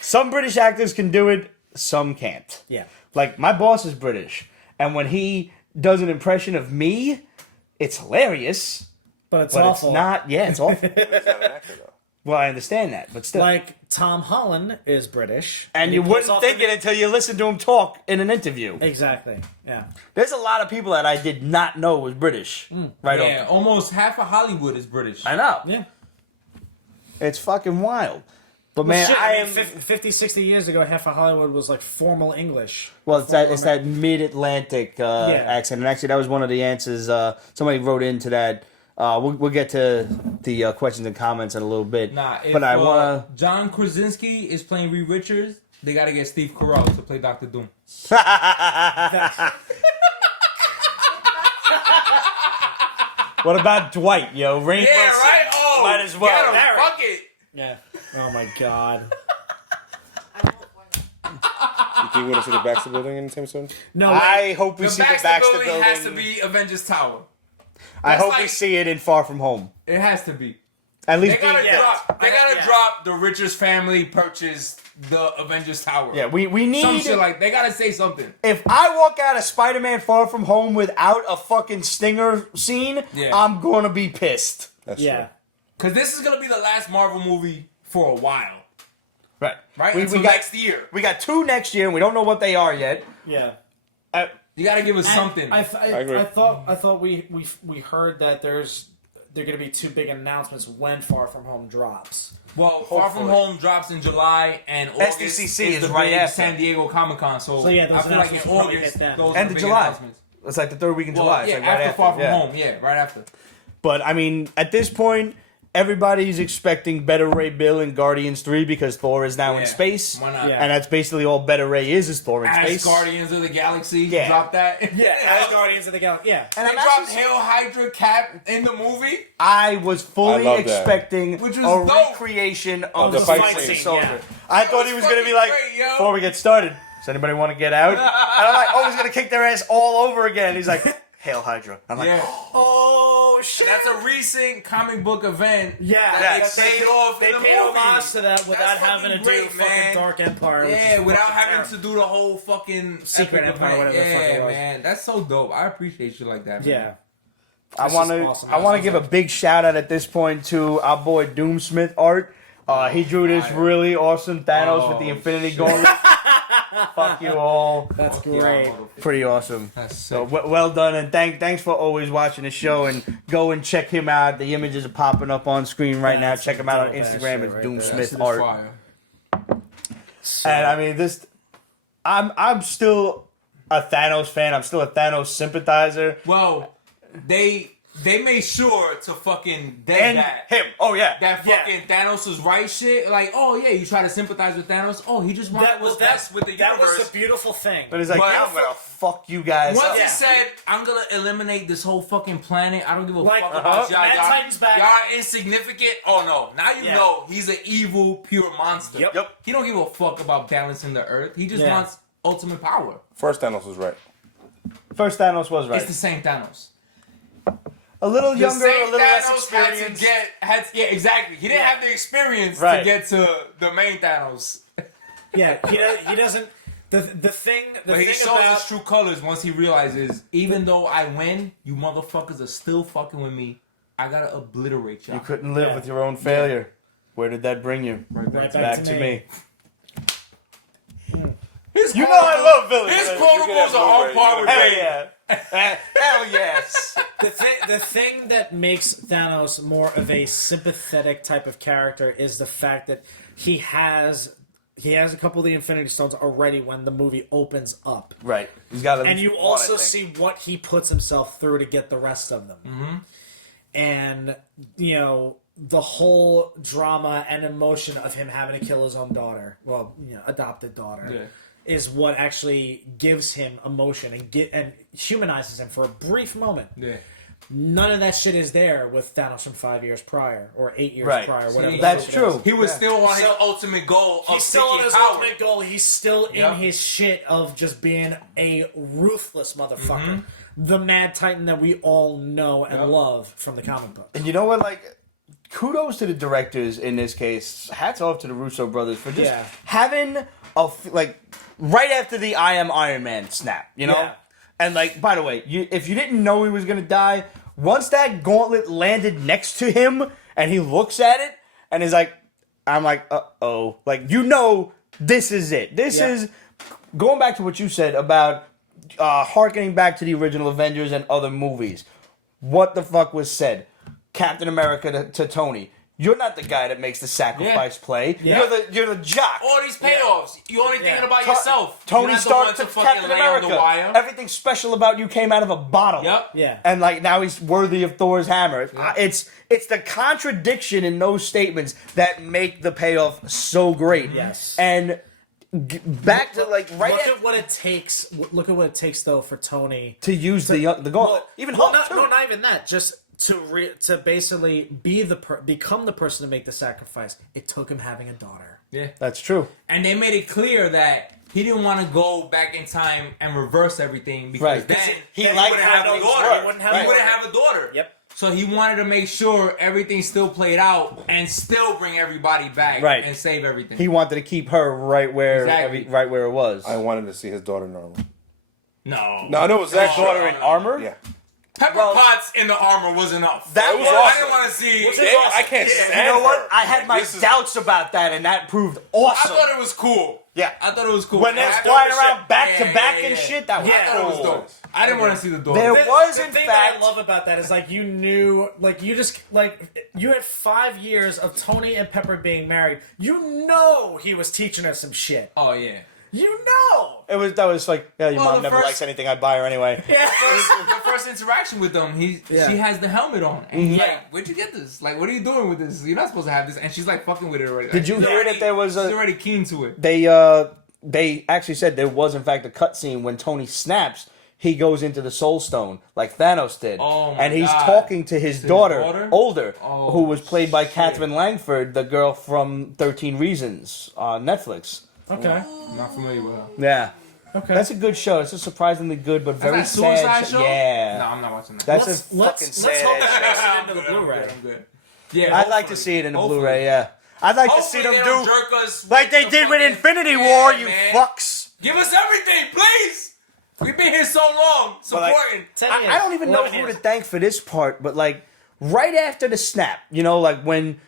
Some British actors can do it, some can't. Yeah. Like, my boss is British, and when he does an impression of me, it's hilarious, But it's but awful. it's not, it's awful. he's not an actor though. Well, I understand that, but still. Like, Tom Holland is British. and he you plays wouldn't off think the- it until you listen to him talk in an interview. Exactly, yeah. There's a lot of people that I did not know was British. Right Yeah, off. almost half of Hollywood is British. I know. Yeah. It's fucking wild. But Well, man, shit, I I am... mean, 50, 60 years ago, half of Hollywood was like formal English. Well, it's that mid-Atlantic accent, and actually that was one of the answers. Somebody wrote into that. We'll get to the questions and comments in a little bit. Nah, if, but I want to. John Krasinski is playing Reed Richards, they got to get Steve Carell to play Doctor Doom. What about Dwight? Yo, Rainn Yeah, Wilson. right? Oh, might as well. get him, fuck it. Yeah. Oh my god. I vote for that. You think we're gonna see the Baxter Building anytime soon? No, I hope we The see the Baxter Baxter building has to be Avengers Tower. I That's hope we like- see it in Far From Home. It has to be. At They least gotta be- drop. They gotta Yeah. drop the Richards family purchased the Avengers Tower. Yeah, we need. Some shit like they gotta say something. If I walk out of Spider-Man Far From Home without a fucking stinger scene, Yeah. I'm gonna be pissed. That's yeah. Cause this is gonna be the last Marvel movie for a while, Right. right? We Until got next year. we got 2 next year, and we don't know what they are yet. Yeah. You gotta give us And something. I agree. thought we heard that there are going to be 2 big announcements when Far From Home drops. Well, Far From Hopefully. Home drops in July, and August SDCC is is the right big after. San Diego Comic Con. So yeah, those I feel like in announcements will probably August, hit then. those are End the of big July. announcements. It's like the 3rd week in Well, July. It's yeah, like right after Far From yeah. Home, yeah, right after. But I mean, at this point, everybody's expecting Beta Ray Bill in Guardians 3 because Thor is now in Yeah. space. Why not? Yeah. And that's basically all Beta Ray is Thor in As space. Guardians of the Galaxy, Yeah. drop that. As Guardians of the Galaxy. Yeah. And They I'm dropped actually- Hail Hydra Cap in the movie. I was fully I love that. expecting Which a was dope. recreation Of of the the fight fight scene, soldier. yeah. I That thought he was was going to be fucking like, great, yo. before we get started, does anybody want to get out? And I'm like, oh, he's going to kick their ass all over again. He's like, Hail Hydra. I'm like, Yeah. Oh shit! That's a recent comic book event. Yeah, that Yes. they paid off They in the paid movie. homage to that without That's having to fucking do great, fucking man. Dark Empire. which Yeah, is without fucking having terrible. to do the whole fucking Secret epic Empire, event. whatever the fuck it Yeah, was. man, that's so dope. I appreciate shit like that. Man. Yeah. I This want is to awesome. I want to give a big shout out at this point to our boy Doomsmith Art. He drew this really awesome Thanos with the Oh, Infinity shit. Gauntlet. Fuck you all. That's Fuck yeah, great. motherfucker. Pretty awesome. That's So sick. well done, and thanks for always watching the show, and go and check him out. The images are popping up on screen right now. That's Check him out on dope ass Instagram. shit It's right That Doomsmith shit is Art. fire. And I mean, I'm still a Thanos fan. I'm still a Thanos sympathizer. Well, they made sure to fucking dead And that. him. Oh yeah. That fucking Thanos was right shit. Like, oh yeah, you try to sympathize with Thanos. Oh, he just wanted That was what's best with the That universe. was the beautiful thing. But he's like, But- yeah, I'm gonna fuck you guys Once up. he Yeah. said, I'm gonna eliminate this whole fucking planet, I don't give a Like, fuck about y'all. Mad Titan's back. Y'all insignificant. Oh no, now you Yeah. know he's an evil, pure monster. Yep. He don't give a fuck about balancing the earth. He just Yeah. wants ultimate power. First Thanos was right. First Thanos was right. It's the same Thanos. A little The younger, a same little less Thanos had to experienced. yeah, exactly. He didn't have the experience Right. to get to the main Thanos. Yeah, he doesn't. The thing. The But he thing shows about his true colors once he realizes, even though I win, you motherfuckers are still fucking with me. I gotta obliterate y'all. You couldn't live Yeah. with your own failure. Where did that bring you? Right back Right to Back to me. His You know I love villains. His man. quotables are on par with Hell me. yeah. Hell yes. the thing that makes Thanos more of a sympathetic type of character is the fact that he has a couple of the Infinity Stones already when the movie opens up. Right. He's got at And least you one, also I think. see what he puts himself through to get the rest of them. Mm-hmm. And, you know, the whole drama and emotion of him having to kill his own daughter, well, you know, adopted daughter, Yeah. is what actually gives him emotion and humanizes him for a brief moment. Yeah. None of that shit is there with Thanos from 5 years prior or 8 years Right. prior. Whatever. That's it true. is. He was still on his So- ultimate goal of He's still on seeking his power. ultimate goal. He's still Yep. in his shit of just being a ruthless motherfucker. The Mad Titan that we all know and love from the comic book. And you know what? Like, kudos to the directors in this case. Hats off to the Russo brothers for just having like right after the I Am Iron Man snap. You know, and like by the way, if you didn't know he was gonna die, once that gauntlet landed next to him and he looks at it and is like, I'm like, uh-oh, like this is it. This is going back to what you said about harkening back to the original Avengers and other movies. What the fuck was said? Captain America to Tony. You're not the guy that makes the sacrifice play. Yeah. You're the jock. All these payoffs. You only thinking about yourself. Tony You're not the Stark one to fucking Captain lay on the America. wire. Everything special about you came out of a bottle. Yep. Yeah. And like now he's worthy of Thor's hammer. It's the contradiction in those statements that make the payoff so great. Yes. And back to like Look right at what it takes. Look at what it takes though for Tony to use the gauntlet. Well, Even well, Hulk too. no, not even that. Just to basically become the person to make the sacrifice. It took him having a daughter. Yeah. That's true. And they made it clear that he didn't want to go back in time and reverse everything because Right. then He he liked wouldn't how have a things daughter. worked. He wouldn't Right. have a daughter. Yep. So he wanted to make sure everything still played out and still bring everybody back Right. and save everything. He wanted to keep her right where Exactly. right where it was. I wanted to see his daughter in armor. no. No, I know it was that Daughter in armor. Yeah. Pepper Well, Potts in the armor was enough. That was I awesome. didn't want to see. I can't stand You know what? her. I had my This is- doubts about that, and that proved I awesome. thought it was cool. Yeah. I thought it was cool. When they're I thought flying it was around shit. back to Yeah, back yeah, and yeah. shit, that was Yeah, I thought it was cool. dope. I didn't want to see the daughter. There was, the in thing fact, that I love about that is like you knew, like you just like you had 5 years of Tony and Pepper being married. You know he was teaching her some shit. Oh yeah. You know. that was like, yeah, your Well, mom the never first- likes anything I buy her anyway. Yeah. The first interaction with them, she has the helmet on, and he's like, "Where'd you get this? Like, what are you doing with this? You're not supposed to have this." And she's like, "Fucking with it already." Did you She's hear already- that there was She's a? already keen to it. They actually said there was in fact a cutscene when Tony snaps. He goes into the Soul Stone like Thanos did, Oh my and he's God. talking to his daughter, daughter? older, Oh, who was played by shit. Catherine Langford, the girl from 13 Reasons on Netflix. Okay. I'm not familiar with her. Yeah, Okay. that's a good show. It's a surprisingly good but very Is that Suicide sad Show? Yeah, No, I'm not watching that. that's Let's- a let's- fucking let's sad hope show. that- I'm into the good, I'm Blu-ray. good, I'm good. Yeah, I'd like hopefully. to see it in a Hopefully. Blu-ray. Yeah, I'd like to see Hopefully them they don't do jerk us like they the did with fucking- Infinity Yeah, War. You man. fucks. Give us everything, please. We've been here so long, like, supporting. 10 years. I don't even know 11 who years. to thank for this part, but like right after the snap, like when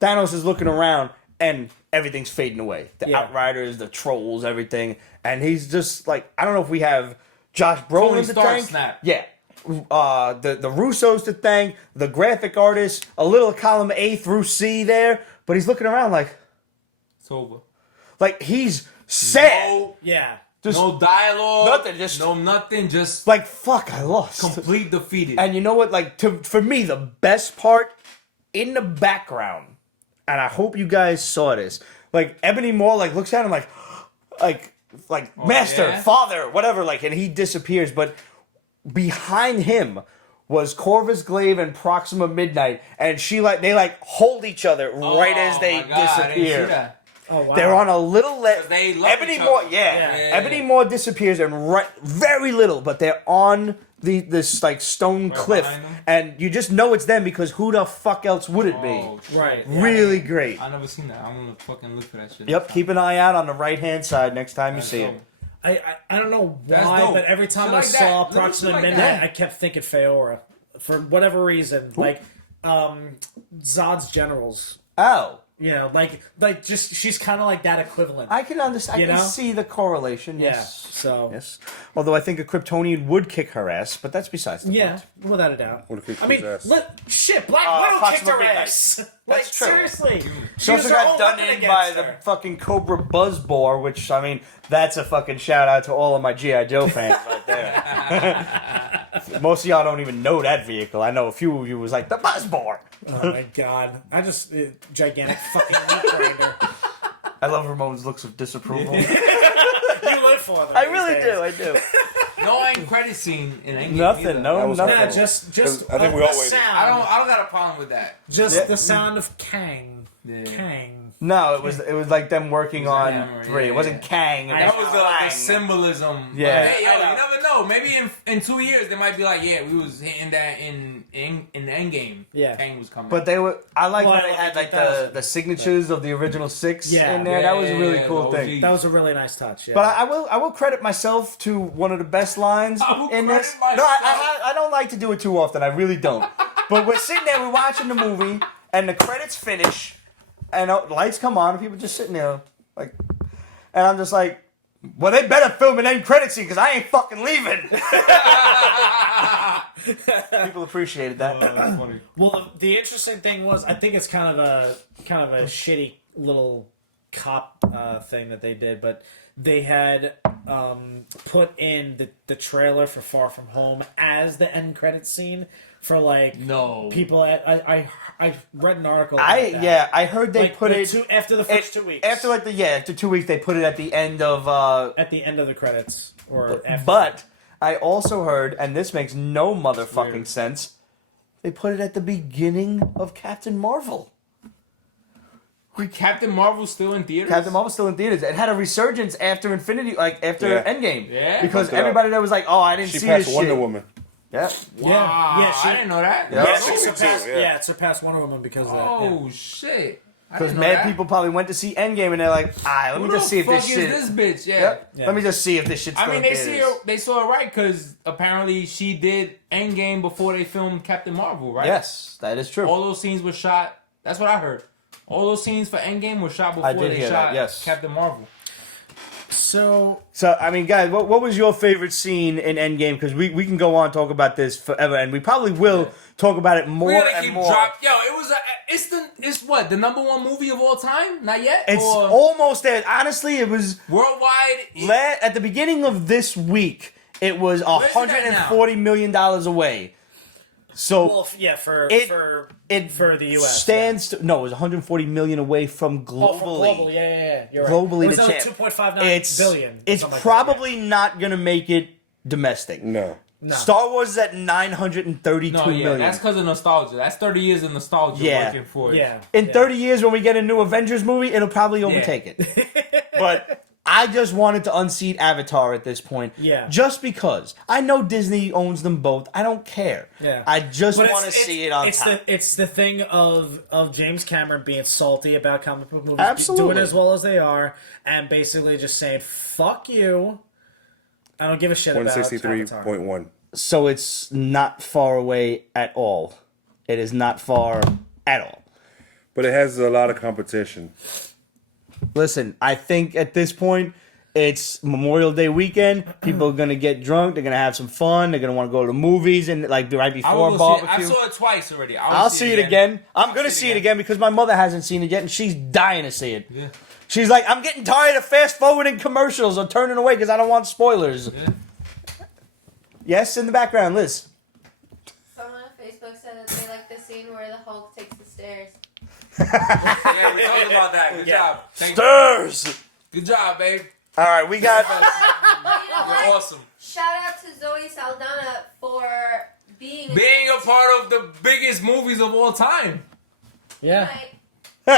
Thanos is looking around and everything's fading away. The Outriders, the trolls, everything. And he's just like, I don't know if we have Josh Brolin Tony to Stark thank. snap. Yeah. The Russos to thank, the graphic artist, a little column A through C there, but he's looking around It's over. like he's sad. No, Yeah. Just no dialogue. nothing, just- no nothing. Just like fuck, I lost. complete defeated. And you know what? Like for me, the best part in the background, and I hope you guys saw this. Like Ebony Maw, like looks at him like master, yeah? father, whatever. Like, and he disappears. But behind him was Corvus Glaive and Proxima Midnight, and they hold each other right as they my God, I didn't see disappear. that. Oh wow. They're on a little they love Ebony each Maw, other. yeah. Yeah. Ebony Maw disappears and very little, but they're on this like stone cliff, behind them? and you just know it's them because who the fuck else would it be? Oh, shit. Right. Really great. I never seen that. I'm gonna fucking look for that shit. Yep. Keep an eye out on the right hand side next time you That's see dope. it. I don't know That's why, dope. but every time Shit I like saw that. Little Proxima shit like Midnight, that. I kept thinking Feora. For whatever reason. Like, Zod's generals. Oh, Like just she's kind of like that equivalent. I can understand. I You can know? see the correlation. yeah. Yes. So. Yes. Although I think a Kryptonian would kick her ass, but that's besides the Yeah, point. without a doubt. Would've kicked I mean, whose ass? shit, Black Widow kicked Proxima her Midnight. ass. Like, That's true. seriously. She also got done in by the fucking Cobra Buzzbore, which, I mean, that's a fucking shout out to all of my G.I. Joe fans right there. Most of y'all don't even know that vehicle. I know a few of you was like, the Buzzbore. Oh my god. I just, gigantic fucking meat grinder. I love Ramon's looks of disapproval. You live for them. I these really days. do. I do. No end credit scene in Endgame. Nothing. either. No, was nothing. Yeah, just I think we all the waited. sound. I don't got a problem with that. Just the sound of Kang. Yeah. Kang. No, it was like them working It was a on hammer, 3. yeah, It wasn't yeah. Kang. It That was the Kang. symbolism. Yeah. But, hey, yo, I know. you never know. Maybe in 2 years they might be like, yeah, we was hitting that in the Endgame. Yeah. Kang was coming. But they were. I like Well, how they had like 2000. the signatures of the original 6 Yeah. in there. That was a really Yeah, cool the thing. OG. That was a really nice touch. Yeah. But I will credit myself to one of the best lines I will in credit this. myself. No, I don't like to do it too often. I really don't. But we're sitting there, we're watching the movie, and the credits finish, and lights come on, and people just sitting there like, and I'm just like, well, they better film an end credit scene because I ain't fucking leaving. People appreciated that. That's funny. Well, the interesting thing was, I think it's kind of a shitty little cop thing that they did, but they had put in the trailer for Far From Home as the end credit scene for like No. people. I read an article. About that. I heard they Like, put the it after the first 2 weeks. After after 2 weeks they put it at the end of. At the end of the credits, or after. But I also heard, and this makes no motherfucking Weird. sense, they put it at the beginning of Captain Marvel. Wait, Captain Marvel's still in theaters? Captain Marvel's still in theaters. It had a resurgence after Infinity, like after Yeah. Endgame. Yeah? Because Look it up. everybody that was like, "Oh, I didn't She see passed this Wonder shit." Woman. Yeah. Wow. Yeah, she- I didn't know that. Yeah. Yeah, Yeah, she me too, surpassed. yeah. Yeah, it surpassed Wonder Woman because of that. Oh, shit. I Because didn't know mad that. people probably went to see Endgame and they're like, let me Who just the see if fuck this is shit. this bitch? Yeah. Yep. Yeah. Let me just see if this shit's I still mean, in theaters. they saw it right because apparently she did Endgame before they filmed Captain Marvel, right? Yes, that is true. All those scenes were shot. That's what I heard. All those scenes for Endgame were shot before did they hear shot that, yes. Captain Marvel. So So, I mean, guys, what was your favorite scene in Endgame? Because we can go on and talk about this forever, and we probably will talk about it more We gotta and keep more. Yo, it was it's what, the number 1 movie of all time? Not yet? It's or almost there. Honestly, it was worldwide? at the beginning of this week. It was it at $140 million away. So well, yeah, for It- the US stands. To, no, it was 140 million away from globally. Oh, from global, yeah. You're right. Globally, it was the only champ. 2.59 billion. It's something like probably not gonna make it domestic. No. No. Star Wars is at 932 No, yeah, million. that's because of nostalgia. That's 30 years of nostalgia Yeah. working for that. it. Yeah. In yeah. 30 years, when we get a new Avengers movie, it'll probably overtake it. But I just wanted to unseat Avatar at this point. Yeah. Just because. I know Disney owns them both. I don't care. Yeah. I just But want to see it on top. It's the thing of James Cameron being salty about comic book movies Absolutely. doing as well as they are, and basically just saying "fuck you." I don't give a shit about Avatar. 163.1. So it's not far away at all. It is not far at all. But it has a lot of competition. Listen, I think at this point, it's Memorial Day weekend. People are gonna get drunk. They're gonna have some fun. They're gonna want to go to the movies and like right I before will go see it. barbecue. I saw it twice already. I'll see it again. I'm gonna see it again because my mother hasn't seen it yet, and she's dying to see it. Yeah. She's like, I'm getting tired of fast forwarding commercials or turning away because I don't want spoilers. Yeah. Yes, in the background, Liz. Someone on Facebook said that they like the scene where the Hulk takes the stairs. Yeah, we talked about that. Good job. Thank you. Stairs. Good job, babe. All right, we got. But you know You're what? awesome. Shout out to Zoe Saldana for being A part of the biggest movies of all time. Yeah. Like, Yeah,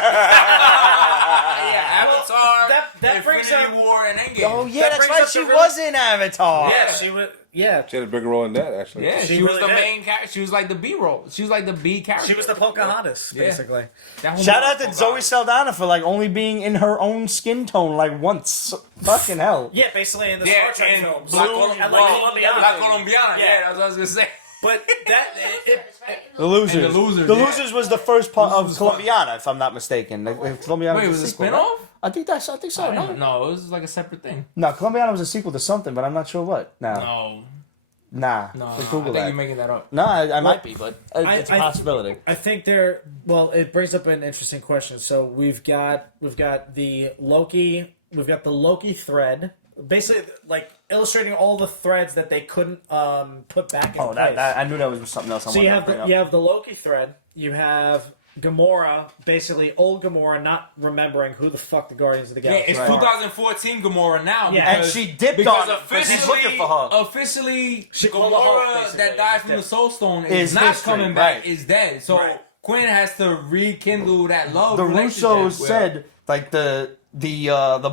Avatar, that brings Infinity up- War, and Endgame. Oh yeah, That that's brings right. up She the was in Avatar. Yeah, she was. Yeah, She had a bigger role in that, actually. Yeah, She she was really the did. main character. She was like the B role. She was like the B character. she was the Pocahontas, Yeah. basically. That whole Shout out movie- to Zoe Saldana for like only being in her own skin tone like once. Fucking hell. Yeah, basically in the Yeah, Star Trek and films. Black Blue, Colombiana. and like Colombiana. La Colombiana. Yeah. Yeah, that's what I was gonna say. But that The Losers. And the Losers, The yeah. Losers was the first part Losers of was fun. Colombiana, if I'm not mistaken. Like, Colombiana Wait, was was a it a sequel, spinoff? right? I think so. No, No, it was like a separate thing. no, Colombiana was a sequel to something, but I'm not sure what. No, No, nah. no. Just I Google think that. you're making that up. No, I might be, but it's a I- possibility. I think there. Well, it brings up an interesting question. So we've got the Loki. We've got the Loki thread, basically like illustrating all the threads that they couldn't put back in Oh, place. that I knew that was something else. I So you wanted have to bring up. the Loki thread. You have Gamora, basically old Gamora, not remembering who the fuck the Guardians of the Yeah, Galaxy it's are. 2014 Gamora now. Yeah. And she dipped on it, but he's looking for her. Officially, She called the Hulk, Gamora basically. that died from the Soul Stone Is is not history, coming back. right. Is dead. So Right. Quinn has to rekindle that love. The relationship Russos with- said like the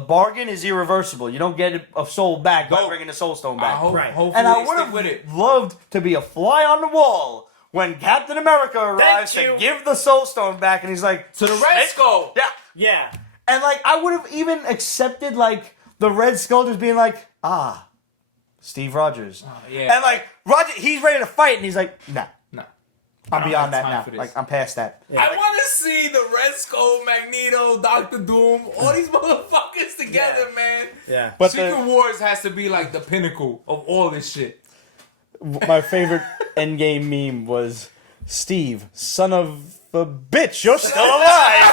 bargain is irreversible. You don't get a soul back by Go. bringing the Soul Stone I back. hope, Right. hopefully And I they would stick with it. have loved to be a fly on the wall when Captain America arrives Thank to you. give the Soul Stone back, and he's like, To the Red Skull. yeah. Yeah. And like I would have even accepted like the Red Skull just being like, Steve Rogers. Yeah. And like Roger, he's ready to fight, and he's like, nah, No. I'm don't beyond have that time now. for this. Like I'm past that. I want to see the Red Skull, Magneto, Doctor Doom, all these motherfuckers together, man. Yeah. But Secret Wars has to be like the pinnacle of all this shit. my favorite Endgame meme was Steve, son of a bitch, you're still alive.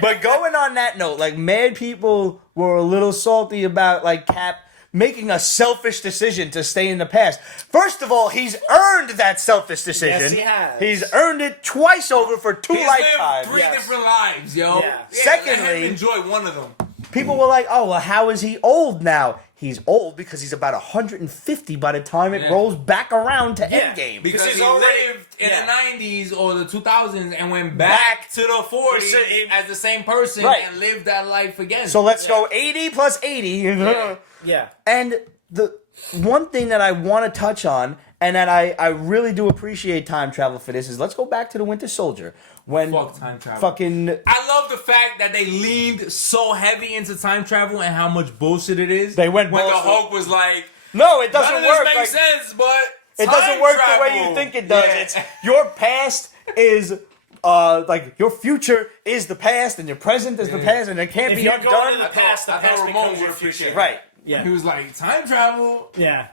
But going on that note, like mad people were a little salty about like Cap making a selfish decision to stay in the past. First of all, he's earned that selfish decision. Yes, he has. He's earned it twice over for 2 He's lifetimes. lived 3 Yes. different lives, yo. Yeah. Secondly- let him enjoy one of them. People were like, oh, well, how is he old now? He's old because he's about 150 by the time it Yeah. rolls back around to Yeah. Endgame. Because he's he already- lived in yeah. the 90s or the 2000s and went back to the 40s as the same person Right. and lived that life again. So let's go 80 plus 80. Yeah. And the one thing that I want to touch on, and that I really do appreciate time travel for this, is let's go back to the Winter Soldier. When Fuck time travel. fucking I love the fact that they leaned so heavy into time travel and how much bullshit it is. They went when bullshit. the Hulk was like, no, it none doesn't of this work. makes Like, sense, but it time doesn't work travel. the way you think it does. Yeah. It's your past is like your future is the past and your present is the past, and it can't If be you're undone. going to the past, the I thought past Ramon becomes would your appreciate future. it. Right. Yeah. He was like, time travel. Yeah.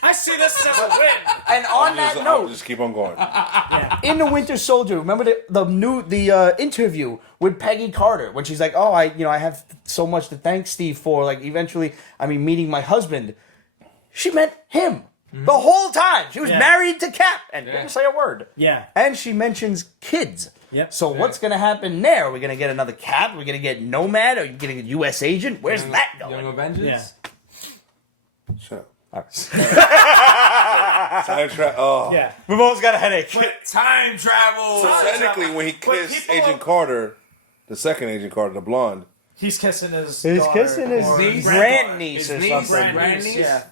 I see this as a win. And on that I'll note, just keep on going. in the Winter Soldier, remember the interview with Peggy Carter when she's like, "Oh, I have so much to thank Steve for. Like, eventually, meeting my husband." She meant him the whole time. She was Yeah. married to Cap and Yeah. didn't say a word. Yeah. And she mentions kids. Yep. So what's gonna happen there? Are we gonna get another Cap? Are we gonna get Nomad? Are you getting a U.S. agent? Where's that going? Young Avengers? Yeah. Shut up. All right. Time travel. Oh. Yeah. We've always got a headache. Time travel. So technically, when he kissed people Agent are- Carter, the second Agent Carter, the blonde, He's kissing his He's daughter kissing his or niece? grandniece His or niece, something. grandniece? Yeah.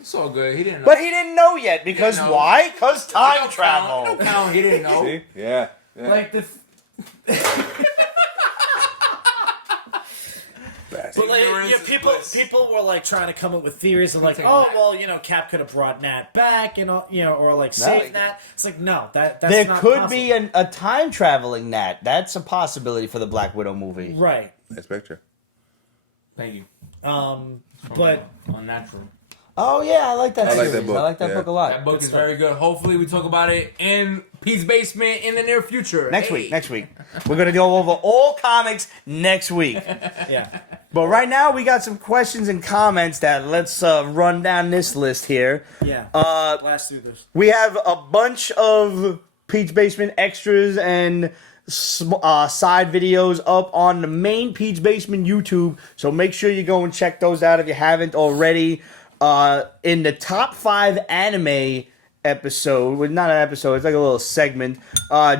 It's all good. He didn't know. But he didn't know yet because know. why? Because He time don't travel. count. He don't count. He didn't know. see? Yeah. Like the. Bastard. But like, Ignorance yeah, is people bliss. people were like trying to come up with theories of like, Take oh Nat. well, Cap could have brought Nat back, and or like saved No. Nat. It's like no, that's There not could possible. be a time traveling Nat. That's a possibility for the Black Widow movie. Right. Nice picture. Thank you. But Unnatural. Oh yeah, I like that I like series. that book, I like that yeah. book a lot. That book Good is stuff. very good. Hopefully, we talk about it in Pete's basement in the near future. Next Hey. week. We're gonna go over all comics next week. yeah, But right now we got some questions and comments that let's run down this list here. yeah. Blast through this. We have a bunch of Pete's Basement extras and side videos up on the main Pete's Basement YouTube, so make sure you go and check those out if you haven't already. In the top 5 anime episode, well, not an episode, it's like a little segment.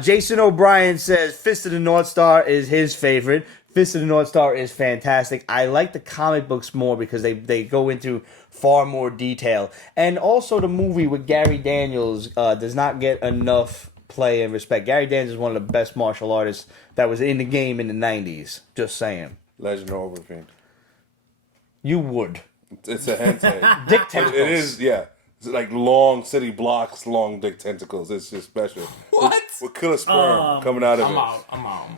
Jason O'Brien says Fist of the North Star is his favorite. Fist of the North Star is fantastic. I like the comic books more because they go into far more detail. And also the movie with Gary Daniels does not get enough play and respect. Gary Daniels is one of the best martial artists that was in the game in the 90s. Just saying. Legend or Overfiend. You would. It's a hentai. Dick tentacles. It is, yeah. It's like long city blocks, long dick tentacles. It's just special. What? With killer sperm coming out of I'm it. out. I'm out.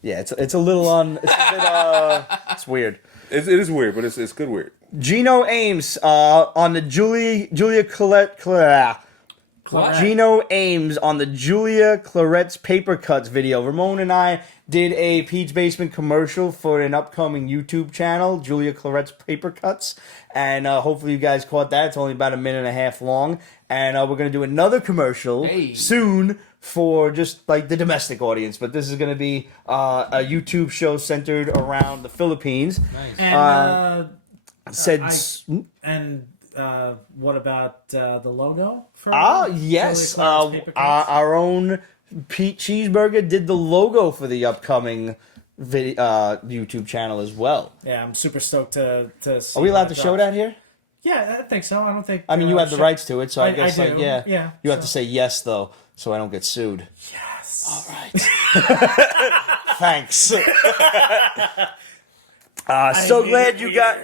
Yeah, it's a little on. It's a bit it's weird. It is weird, but it's good weird. Gino Ames on the Julia Colette. What? Gino Ames on the Julia Claret's Paper Cuts video. Ramon and I did a Pete's Basement commercial for an upcoming YouTube channel, Julia Claret's Paper Cuts. And hopefully you guys caught that. It's only about a minute and a half long. And we're going to do another commercial soon for just like the domestic audience. But this is going to be a YouTube show centered around the Philippines. Nice. And what about the logo? Yes. Our own Pete Cheeseburger did the logo for the upcoming YouTube channel as well. Yeah, I'm super stoked to see. Are we allowed to show that here? Yeah, I think so. I don't think. I mean, you have the rights to it, so I guess, do. yeah. You have to say yes, though, so I don't get sued. Yes. All right. Thanks. So glad you got.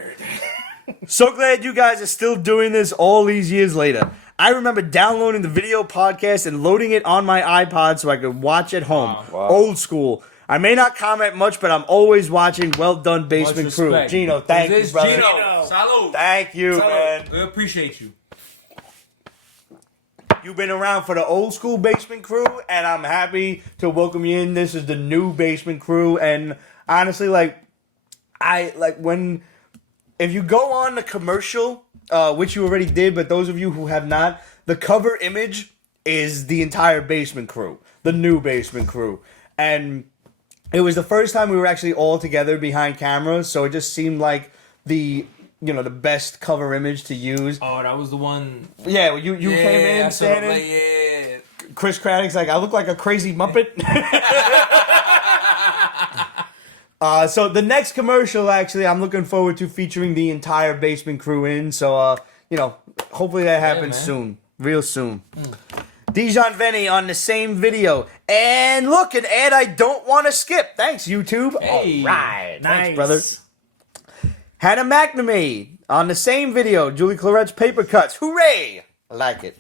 So glad you guys are still doing this all these years later. I remember downloading the video podcast and loading it on my iPod so I could watch at home. Wow. Old school. I may not comment much, but I'm always watching. Well done, Basement Crew. Gino, thank you, brother. Gino, salud. Thank you, man. We appreciate you. You've been around for the old school Basement Crew, and I'm happy to welcome you in. This is the new Basement Crew, and honestly, if you go on the commercial, which you already did, but those of you who have not, the cover image is the entire Basement Crew, the new Basement Crew, and it was the first time we were actually all together behind cameras, so it just seemed like the best cover image to use. Oh, that was the one. Yeah, you came in standing. Yeah. Chris Craddock's like, I look like a crazy Muppet. So the next commercial, actually, I'm looking forward to featuring the entire Basement Crew in. So, hopefully that happens soon. Real soon. Dijon Venny on the same video. And look, an ad I don't want to skip. Thanks, YouTube. Hey. All right. Nice. Thanks, brother. Hannah McNamee on the same video. Julie Claret's Paper Cuts. Hooray! I like it.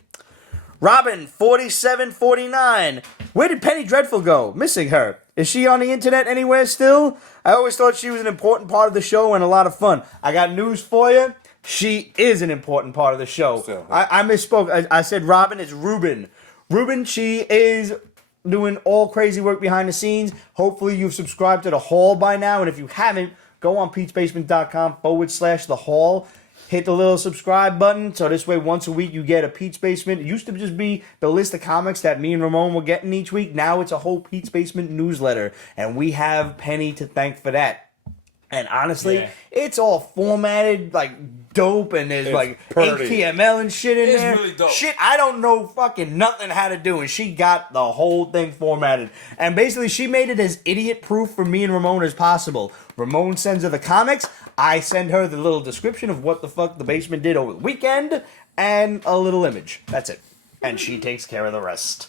Robin, 4749. Where did Penny Dreadful go? Missing her. Is she on the internet anywhere still? I always thought she was an important part of the show and a lot of fun. I got news for you. She is an important part of the show. Still. I misspoke. I said Robin. It's Ruben. Ruben, she is doing all crazy work behind the scenes. Hopefully you've subscribed to The Hall by now. And if you haven't, go on Pete'sBasement.com/The Hall. Hit the little subscribe button, so this way once a week you get a Pete's Basement. It used to just be the list of comics that me and Ramon were getting each week. Now it's a whole Pete's Basement newsletter, and we have Penny to thank for that. And honestly, it's all formatted like dope, and there's like pretty. HTML and shit in It's there. really dope. Shit, I don't know fucking nothing how to do, and she got the whole thing formatted. And basically, she made it as idiot-proof for me and Ramon as possible. Ramon sends her the comics. I send her the little description of what the fuck the basement did over the weekend, and a little image. That's it. And she takes care of the rest.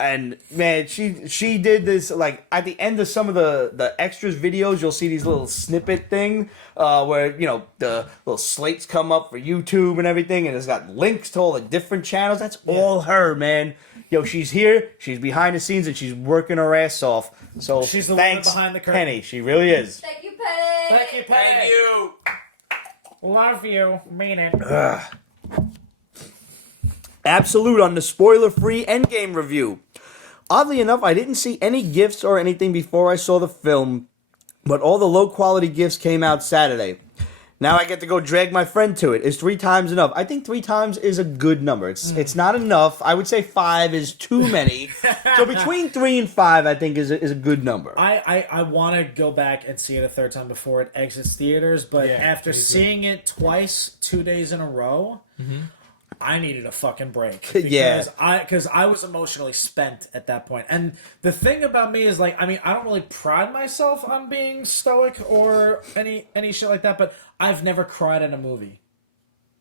And man, she did this, like, at the end of some of the extras videos, you'll see these little snippet thing where, the little slates come up for YouTube and everything, and it's got links to all the different channels. That's all her, man. Yo, she's here, she's behind the scenes, and she's working her ass off. So she's the thanks, one behind the curtain. Penny. She really is. Thank you, Penny. Thank you, Penny. Thank you. Love you. Mean it. Absolute on the spoiler-free Endgame review. Oddly enough, I didn't see any gifts or anything before I saw the film, but all the low-quality gifts came out Saturday. Now I get to go drag my friend to it. Is 3 times enough? I think 3 times is a good number. It's not enough. I would say 5 is too many. So between 3 and 5, I think is a good number. I want to go back and see it a third time before it exits theaters, but after seeing it twice, 2 days in a row, I needed a fucking break. Because I was emotionally spent at that point. And the thing about me is, like, I mean, I don't really pride myself on being stoic or any shit like that, but I've never cried in a movie.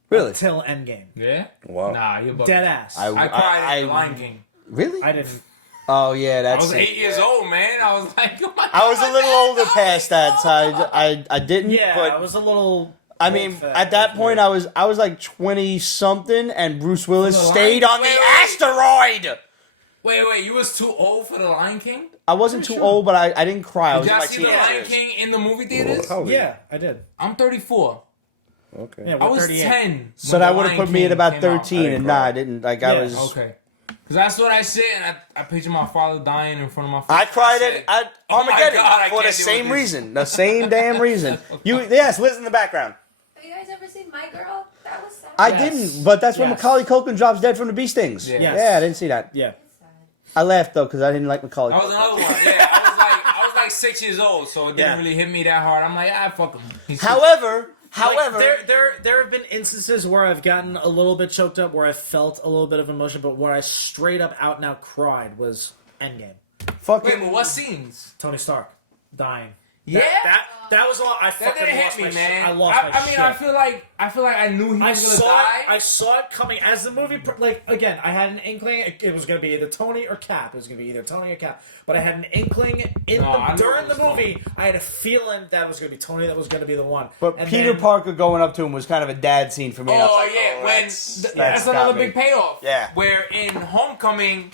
Really? Until Endgame. Yeah? Wow. Nah, you're Dead ass. I cried in Lion King. Really? I didn't. Oh, yeah, I that's was 8 years old, man. I was like, oh my I was a God, little man, older past that, so I didn't. Yeah, but I was a little... I mean, at that point, I was like 20-something, and Bruce Willis stayed on the asteroid! Wait, you was too old for The Lion King? I wasn't too old, but I didn't cry. I was Did in y'all my see The Lion teenage years. King in the movie theaters? How old are you? Yeah, I did. I'm 34. Okay. Yeah, I we're was 38. 10. So when that The would have Lion put me at King about came out. 13, and I didn't. Like, I Yeah, was. Okay. Because I saw that shit, and I pictured my father dying in front of my face. I cried said, at "Oh my Armageddon God, I for the can't deal same with this." reason. The same damn reason. Yes, Liz in the background. Have you guys ever seen My Girl? That was sad. I Yes. didn't, but that's when Yes. Macaulay Culkin drops dead from the bee stings. Yeah. Yes. Yeah, I didn't see that. Yeah. It's sad. I laughed though because I didn't like Macaulay. That was Culkin. another one. Yeah, I was like 6 years old, so it didn't Yeah. really hit me that hard. I'm like, fuck him. However, Like, there have been instances where I've gotten a little bit choked up, where I felt a little bit of emotion, but where I straight up out and out cried was Endgame. fucking. Wait, but what scenes? Tony Stark dying. Yeah, That was all. I that fucking didn't lost hit me, my man. shit. I lost my I mean, shit. I feel like I knew he was gonna die. I saw it coming as the movie. Like again, I had an inkling it was going to be either Tony or Cap. It was going to be either Tony or Cap. But I had an inkling I knew during it the was Tony. movie. I had a feeling that it was going to be Tony that was going to be the one. But And Peter then- Parker going up to him was kind of a dad scene for me. I was Oh like, yeah, that's that's got another me. big payoff. Yeah. Where in Homecoming,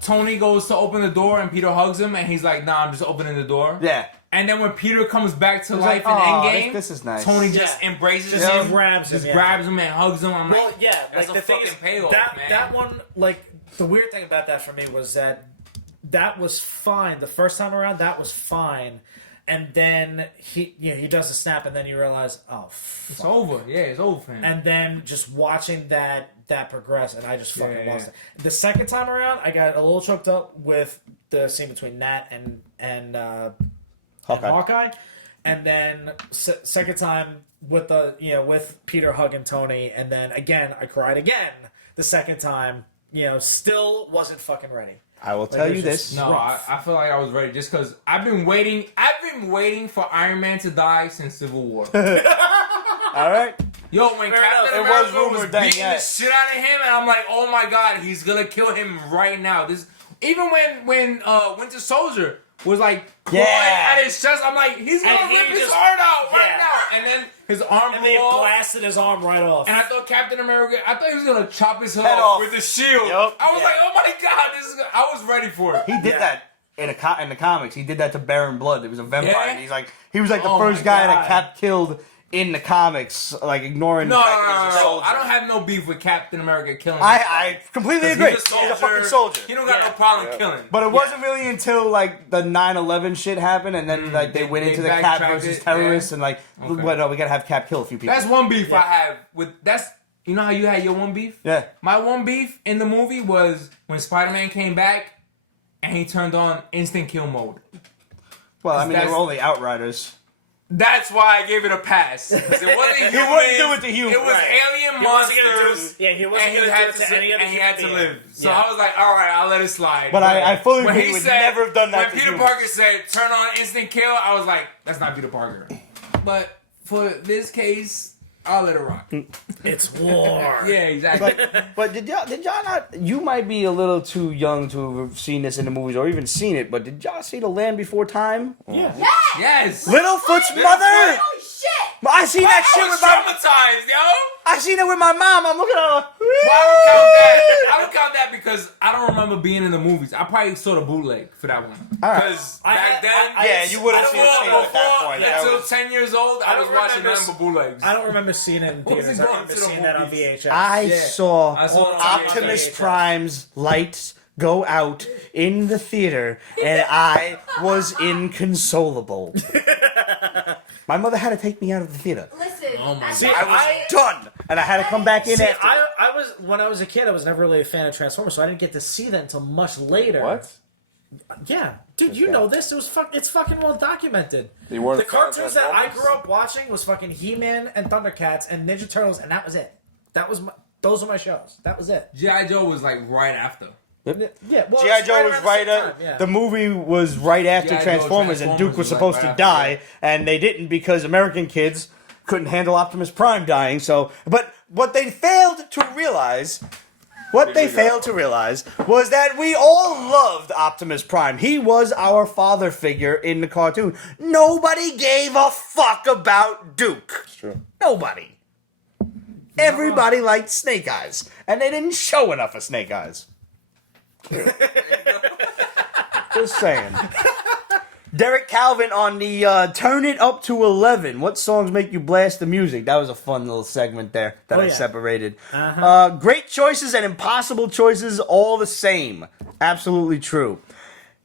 Tony goes to open the door and Peter hugs him and he's like, "Nah, I'm just opening the door." Yeah. And then when Peter comes back to He's life like, in "Aw, Endgame, this is nice." Tony just embraces Just him, grabs him, just yeah. grabs him and hugs him. I'm Well, like, yeah, that's like a the thing fucking is, payoff, that man. that one, like the weird thing about that for me was that was fine the first time around. That was fine, and then he does a snap, and then you realize, oh, It's fuck. over. Yeah, it's over for him. And then just watching that progress, and I just fucking Yeah, lost it. The second time around, I got a little choked up with the scene between Nat and Hawkeye, and then second time with with Peter hugging Tony, and then again I cried again the second time. Still wasn't fucking ready. I will Like, tell it you was this. just- No, rough. I feel like I was ready just because I've been waiting for Iron Man to die since Civil War. All right. Yo, when Fair Captain enough. It America was was rumored then, beating yeah. the shit out of him, and I'm like, oh my god, he's gonna kill him right now. Even when Winter Soldier was like clawing Yeah. at his chest, I'm like, he's gonna And he rip his just- heart out right yeah. now, and then his arm And blew they off. blasted his arm right off. And I thought Captain America, he was gonna chop his head Head off off. with the shield. Yup. I was Yeah. like, oh my god, I was ready for it. He did Yeah. that in the comics. He did that to Baron Blood. It was a vampire. Yeah? And he was like the Oh first my guy God. that Cap killed in the comics, like ignoring No, the fact that he was a no. soldier. I don't have no beef with Captain America killing. I completely agree. He's a soldier. He's a fucking soldier. He don't got no Yeah. problem killing. But it wasn't really until like the 9/11 shit happened, and then like they went they into the Cap backtracked versus it, terrorists, yeah. and like, Okay. well, no, we gotta have Cap kill a few people. That's one beef I have with you know how you had your one beef? Yeah. My one beef in the movie was when Spider-Man came back and he turned on instant kill mode. Well, I mean, they That's- were only Outriders. That's why I gave it a pass. 'Cause It wasn't humans, wouldn't do it to humans. It was Right. alien He wasn't gonna do- monsters. yeah, he wasn't and he gonna had do it to, to any other and he had to human live. being. So Yeah. I was like, all right, I'll let it slide. But I fully when agree, he he would said, never have done that When to Peter humans. Parker said, turn on instant kill, I was like, that's not Peter Parker. But for this case, I'll let it rock. It's war. Yeah, exactly. But did y'all not? You might be a little too young to have seen this in the movies or even seen it. But did y'all see The Land Before Time? Yeah. Yeah! Yes. Littlefoot's mother. Holy shit! I seen that shit I was with my. traumatized, yo. I seen it with my mom. I'm looking at her. Well, I would count that. I would count that because I don't remember being in the movies. I probably saw the bootleg for that one. All right. Because I back had- then, I- Yeah, you would have seen it before, at that point. That until was- 10 years old, I I was don't watching remember nothing but bootlegs. I don't remember seeing it in What was theaters. he I going remember to the seeing that on movies? VHS. I Yeah. saw I saw it on Optimus VHS. Prime's lights go out in the theater, and I was inconsolable. My mother had to take me out of the theater. Listen, Oh my at God. I that was point- done, and I had to come back in See, after. I was when I was a kid. I was never really a fan of Transformers, so I didn't get to see that until much later. What? Yeah, dude, you know this. It's fucking well documented. You weren't The a fan of cartoons that I Transformers? grew up watching was fucking He-Man and Thundercats and Ninja Turtles, and that was it. Those were my shows. That was it. G.I. Joe was like right after. Yeah, well, G.I. it's Joe was around right the same up. time, yeah. The movie was right after G.I. Joe Transformers, and Duke Transformers was was, like, supposed right to after die, that. and they didn't because American kids couldn't handle Optimus Prime dying. So, but what they failed to realize. What they failed to realize was that we all loved Optimus Prime. He was our father figure in the cartoon. Nobody gave a fuck about Duke. It's true. Nobody. Everybody liked Snake Eyes, and they didn't show enough of Snake Eyes. Just saying. Derek Calvin on the Turn It Up to 11. What songs make you blast the music? That was a fun little segment there that I separated. Great choices and impossible choices all the same. Absolutely true.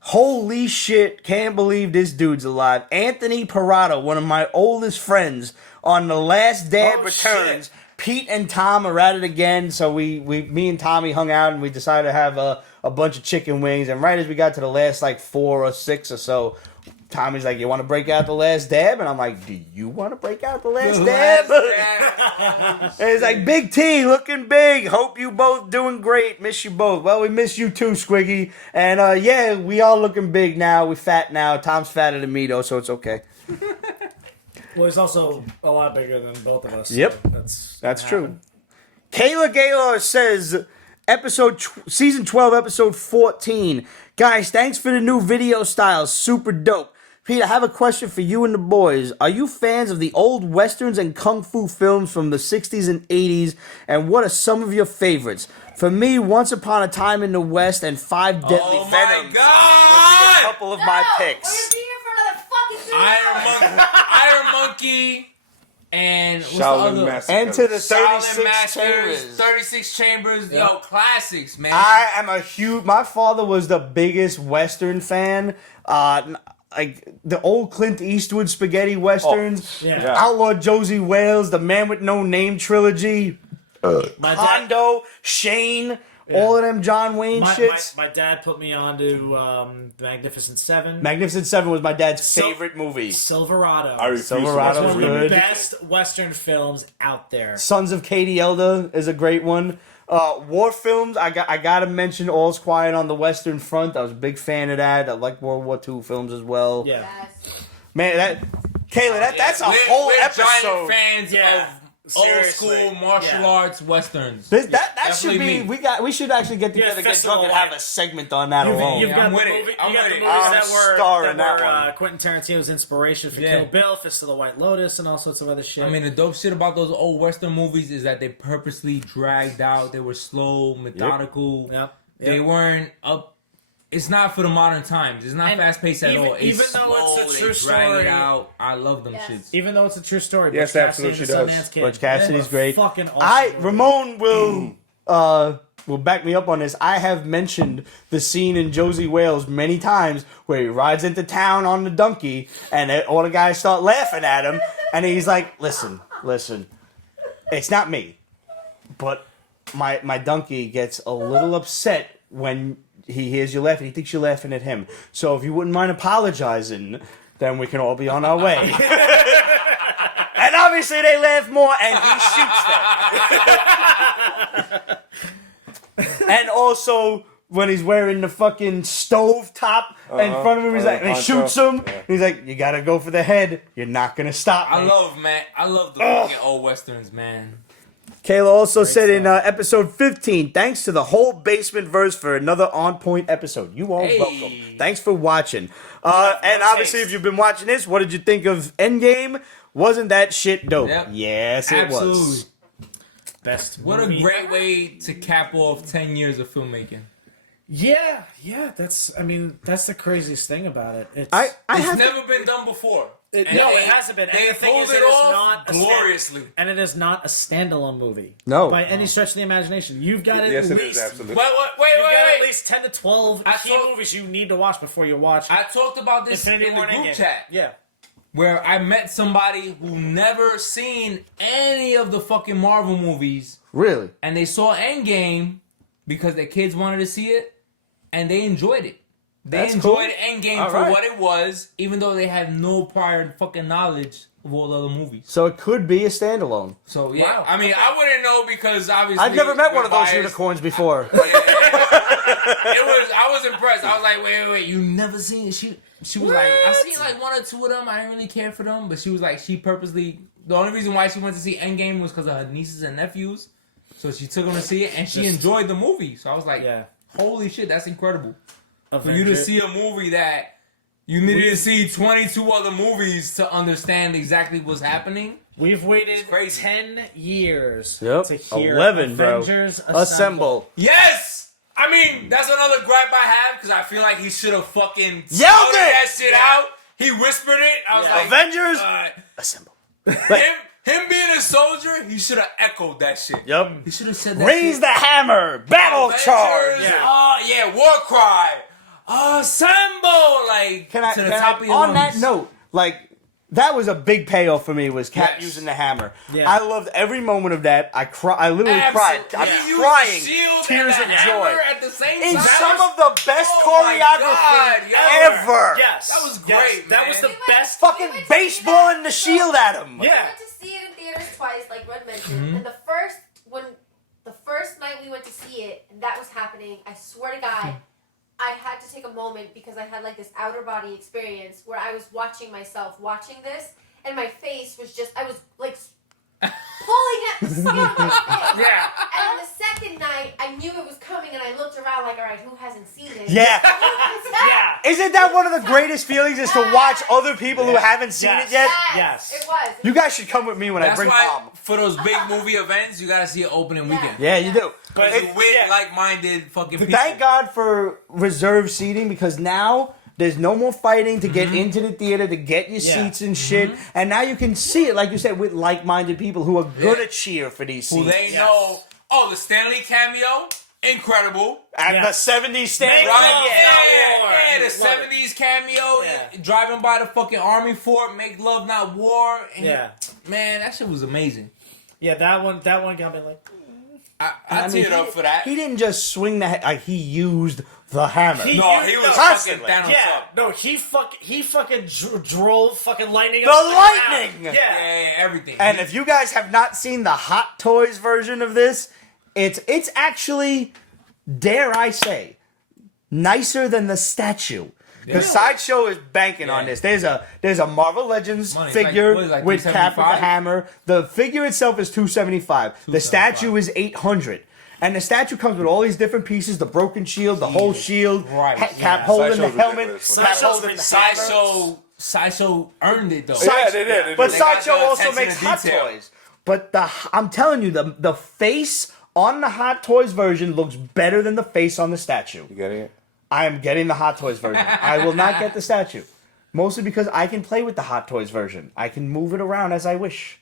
Holy shit, can't believe this dude's alive. Anthony Parada, one of my oldest friends, on The Last Dab Returns. Shit. Pete and Tom are at it again, so me and Tommy hung out and we decided to have a bunch of chicken wings. And right as we got to the last like 4 or 6 or so, Tommy's like, "You want to break out the last dab?" And I'm like, "Do you want to break out the last dab?" And he's like, "Big T, looking big. Hope you both doing great. Miss you both." Well, we miss you too, Squiggy. And yeah, we all looking big now. We fat now. Tom's fatter than me though, so it's okay. Well, he's also a lot bigger than both of us. Yep, that's true. Kayla Gaylor says, season 12, episode 14. Guys, thanks for the new video styles. Super dope. Pete, I have a question for you and the boys. Are you fans of the old westerns and kung fu films from the 60s and 80s? And what are some of your favorites? For me, Once Upon a Time in the West and Five Deadly Venoms would be a couple of my picks. We're here for another fucking 3 hours. Iron Monkey, and what's Shaolin the other? Massacre. Enter the Shaolin 36 Masters, Chambers. 36 Chambers, yo, classics, man. I am a huge... My father was the biggest Western fan. Like the old Clint Eastwood spaghetti westerns, Outlaw Josie Wales, the Man with No Name trilogy, Hondo, Shane, all of them John Wayne shits. My dad put me on to The Magnificent Seven. Magnificent Seven was my dad's favorite movie. Silverado. Silverado was one of the good. best Western films out there. Sons of Katie Elder is a great one. War films, I gotta mention All's Quiet on the Western Front. I was a big fan of that. I like World War II films as well. Yeah. Man, Kayla, that's a whole episode. Giant fans of old school martial arts westerns. That should be. We should actually get together, get drunk, and have a segment on that alone. You've got I'm the with movies it. I'm with it. that were Quentin Tarantino's inspiration for Kill Bill, Fist of the White Lotus, and all sorts of other shit. I mean, the dope shit about those old western movies is that they purposely dragged out. They were slow, methodical. Yep. They weren't up. It's not for the modern times. It's not fast paced at all. It's even though slow, it's a true drag story, it out. I love them shits. Even though it's a true story. Yes, Butch absolutely Cassidy and the does. Sundance Kid, Butch Cassidy's great. Fucking awesome. Ramon will back me up on this. I have mentioned the scene in Josie Wales many times where he rides into town on the donkey and all the guys start laughing at him and he's like, listen, it's not me, but my donkey gets a little upset when he hears you laughing. He thinks you're laughing at him. So if you wouldn't mind apologizing, then we can all be on our way. And obviously they laugh more and he shoots them. And also when he's wearing the fucking stove top in front of him, he's like, and he shoots him. And he's like, you gotta go for the head. You're not gonna stop me. I love the fucking old westerns, man. Kayla also said in episode 15, thanks to the whole Basement Verse for another on-point episode. You are welcome. Thanks for watching. And obviously, if you've been watching this, what did you think of Endgame? Wasn't that shit dope? Yep. Yes, it was. Best What movie a great ever. way to cap off 10 years of filmmaking. Yeah, that's the craziest thing about it. It's It's never been done before. it hasn't been. They And the thing pulled is, it is off not gloriously. and it is not a standalone movie. No. By any stretch of the imagination. You've got Yes, at it least is, absolutely. Wait, you've got at least 10 to 12 key told- movies you need to watch before you watch I talked about this Infinity in the War and group Endgame. chat. Yeah. Where I met somebody who never seen any of the fucking Marvel movies, Really? and they saw Endgame because their kids wanted to see it, and they enjoyed it. They That's enjoyed cool. Endgame All for right. what it was, even though they had no prior fucking knowledge of all the other movies. So it could be a standalone. So yeah, Wow. I mean, I wouldn't know because obviously I've never met we're one of those biased. unicorns before. I was impressed. I was like, wait, you never seen it? She was like, I seen like 1 or 2 of them. I didn't really care for them, but she was like, she purposely. The only reason why she went to see Endgame was because of her nieces and nephews. So she took them to see it, and she enjoyed the movie. So I was like, holy shit, that's incredible. For you to see a movie that you needed to see 22 other movies to understand exactly what's happening. We've waited crazy. 10 years Yep. to hear 11, bro. Avengers Assemble. Yes! I mean, that's another gripe I have because I feel like he should have fucking Yelled spouted it! that shit out he whispered it. I was like, Avengers assemble. him being a soldier, he should have echoed that shit. Yep. He should have said that. Raise shit. the hammer. Battle Avengers, charge. Oh yeah, war cry. Assemble, like to the top of your on lungs. that note, like that was a big payoff for me. Was Cap Yes. using the hammer? Yeah. I loved every moment of that. I literally cried. I'm He used crying, the shield tears and of the joy. hammer at the same In time. some of the best my choreography God, yo. ever. Yes, That was yes, great, That man. was the best. Fucking baseballing the shield at him. Yeah. We went to see it in theaters twice, like Red mentioned. And the first night we went to see it, and that was happening, I swear to God, I had to take a moment because I had like this outer body experience where I was watching myself watching this, and my face was just, I was like pulling at the skin of my face. Yeah. And the second night, I knew it was coming, and I looked around like, all right, who hasn't seen it? Yeah. Yeah. Isn't that one of the greatest feelings is to watch other people who haven't seen Yes. it yet? Yes. It was. You guys should come with me when I That's bring why Mom. for those big movie events, you gotta see it opening weekend. Yeah, you do. But It- with like-minded fucking people. Thank God for reserved seating because now there's no more fighting to get into the theater to get your Yeah. seats and shit. And now you can see it, like you said, with like-minded people who are good Yeah. at cheer for these Who scenes. they know. Oh, the Stanley cameo, incredible. At Yeah. the 70s stand. Make Right? love, Yeah, not war. yeah, the Love it. 70s cameo, Yeah. driving by the fucking army fort, make love not war. And Yeah. man, that shit was amazing. Yeah, that one got me like. I teared up for that. He didn't just swing the he used the hammer. No, he was fucking Constantly. Thanos Yeah, up. no, he fucking drove fucking lightning. The up lightning! ground. Yeah, Yeah. everything. And if you guys have not seen the Hot Toys version of this, it's actually, dare I say, nicer than the statue. Because Sideshow is banking on this. There's a Marvel Legends Money, figure like with Cap with the $375? hammer. The figure itself is $275. The statue is $800. And the statue comes with all these different pieces: the broken shield, the whole shield, Right, Cap yeah. holding the Sideshow's helmet, ridiculous. Cap Sideshow's holding the hammer. Sideshow earned it though. Yeah, they did. But They got Sideshow the also attention makes to Hot detail. Toys. But I'm telling you, the face on the Hot Toys version looks better than the face on the statue. You getting it? I am getting the Hot Toys version. I will not get the statue. Mostly because I can play with the Hot Toys version. I can move it around as I wish.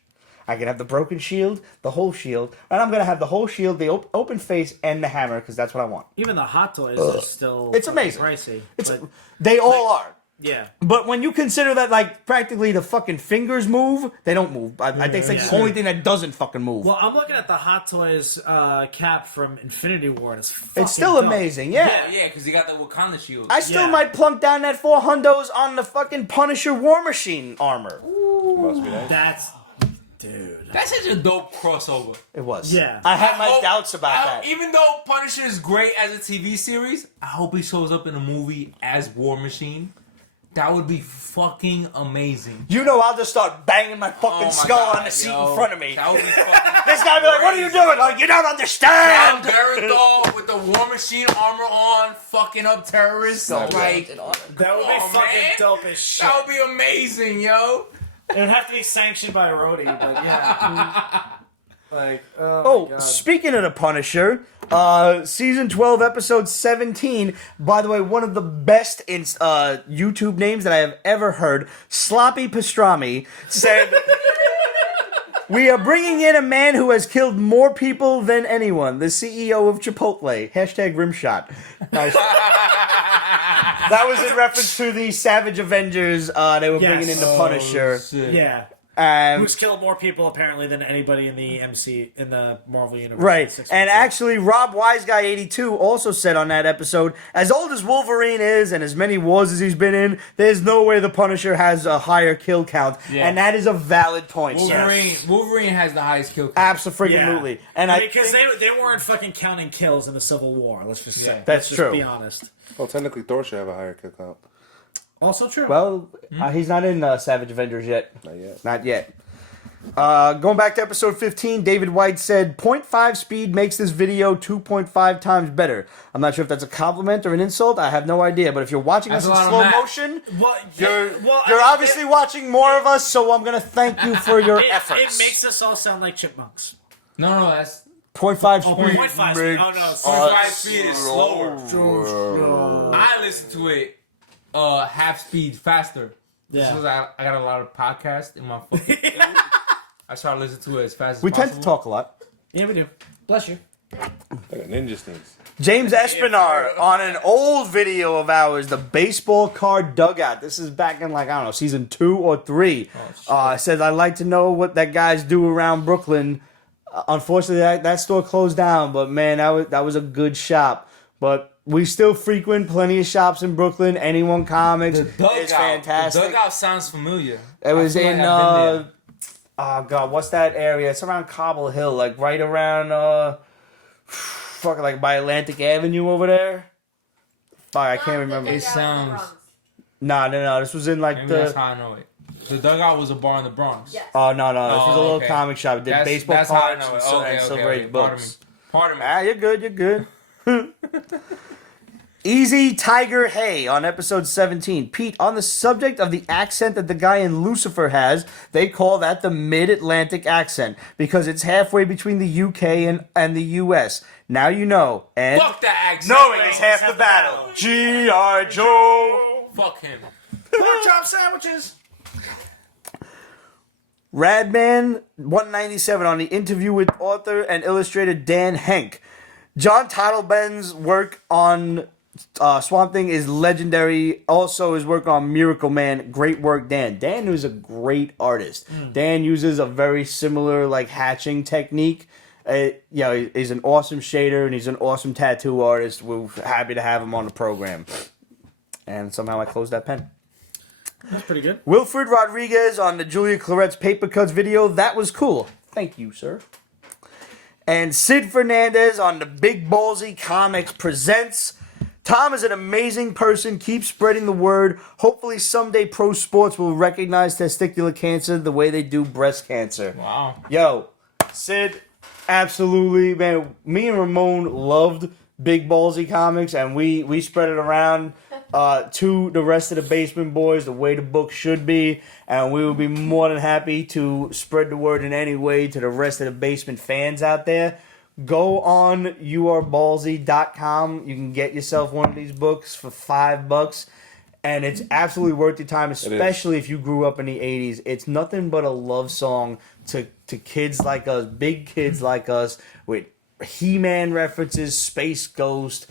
I can have the broken shield, the whole shield, and I'm going to have the whole shield, the open face, and the hammer, because that's what I want. Even the Hot Toys are still. It's fucking amazing. Pricey. It's, but, they all are. yeah. But when you consider that, like, practically the fucking fingers move, they don't move. I think it's like the only thing that doesn't fucking move. Well, I'm looking at the Hot Toys Cap from Infinity War. And it's Still dope. amazing, yeah. Yeah, because he got the Wakanda shield. I still Yeah. might plunk down that 4 hundos on the fucking Punisher War Machine armor. Must be nice. That's, dude. That's such a dope crossover. It was. Yeah. I had my hope- doubts about that. Even though Punisher is great as a TV series, I hope he shows up in a movie as War Machine. That would be fucking amazing. You know, I'll just start banging my fucking Oh my skull God, on the seat yo. in front of me. That would be fucking. This guy be like, "What are you doing?" Like, you don't John understand. Barathol with the War Machine armor on, fucking up terrorists. Like, That would be Oh, fucking man. dope as shit. that would be amazing, yo. It would have to be sanctioned by Rhodey, but yeah. Like, Oh, my God. speaking of the Punisher, season 12, episode 17. By the way, one of the best YouTube names that I have ever heard. Sloppy Pastrami said, "We are bringing in a man who has killed more people than anyone. The CEO of Chipotle. Hashtag rimshot." Nice. That was in reference to the Savage Avengers. They were bringing in the Punisher. Yeah. Who's killed more people apparently than anybody in the in the Marvel universe. Right, 616. and actually, Rob Wiseguy82 also said on that episode, as old as Wolverine is and as many wars as he's been in, there's no way the Punisher has a higher kill count, Yeah. and that is a valid point, sir. Wolverine has the highest kill count. Absolutely, and I because think they weren't fucking counting kills in the Civil War. Let's just say That's let's true. Just be honest. Well, technically, Thor should have a higher kill count. Also true. well, he's not in Savage Avengers yet. Not yet. Not yet. Going back to episode 15, David White said, 0.5 speed makes this video 2.5 times better. I'm not sure if that's a compliment or an insult. I have no idea. But if you're watching That's us a in lot of slow math. motion, well, you're obviously watching more of us, so I'm going to thank you for your it efforts. makes us all sound like chipmunks. No, that's 0.5 Oh, speed 0.5 speed. Oh, no. makes 0.5 us speed is slower. slower. I listen to it half speed faster Yeah. Because I got a lot of podcasts in my fucking phone. I try to listen to it as fast as We possible. tend to talk a lot. Yeah, we do. Bless you. Like a ninja sneeze. James Espinar on an old video of ours, the baseball card dugout. This is back in, like, I don't know, season 2 or 3. Says, I'd like to know what that guys do around Brooklyn. Unfortunately, that store closed down, but man, that was a good shop. But we still frequent plenty of shops in Brooklyn. Anyone Comics is fantastic. The dugout sounds familiar. It was in, like I've been oh god, what's that area? It's around Cobble Hill, like right around, fucking like by Atlantic Avenue over there. Fuck, I can't remember. It sounds. No. This was in like Maybe that's how I know it. The dugout was a bar in the Bronx. Yes. Oh no, this was a little okay. comic shop. It did baseball that's how I cards know and, it. Silver Age books. Pardon me. Ah, you're good. Easy Tiger Hay on episode 17. Pete, on the subject of the accent that the guy in Lucifer has, they call that the Mid-Atlantic accent because it's halfway between the UK and the US. Now you know. And Fuck that accent. knowing is half the battle. G.I. Joe. Fuck him. Pork chop sandwiches. Radman 197 on the interview with author and illustrator Dan Henk. John Titleben's work on Swamp Thing is legendary. Also, his work on Miracle Man, great work, Dan. Dan is a great artist. Dan uses a very similar like hatching technique. He's an awesome shader and he's an awesome tattoo artist. We're happy to have him on the program. And somehow I closed that pen. That's pretty good. Wilfred Rodriguez on the Julia Claret's Paper Cuts video. That was cool. Thank you, sir. And Sid Fernandez on the Big Ballsy Comics presents. Tom is an amazing person. Keep spreading the word. Hopefully someday pro sports will recognize testicular cancer the way they do breast cancer. Wow. Yo, Sid, absolutely, man. Me and Ramon loved Big Ballsy Comics, and we spread it around to the rest of the Basement Boys the way the book should be, and we would be more than happy to spread the word in any way to the rest of the Basement fans out there. Go on yourballsy.com. You can get yourself one of these books for $5, and it's absolutely worth your time, especially if you grew up in the 80s. It's nothing but a love song to kids like us, big kids like us, with He-Man references, Space Ghost,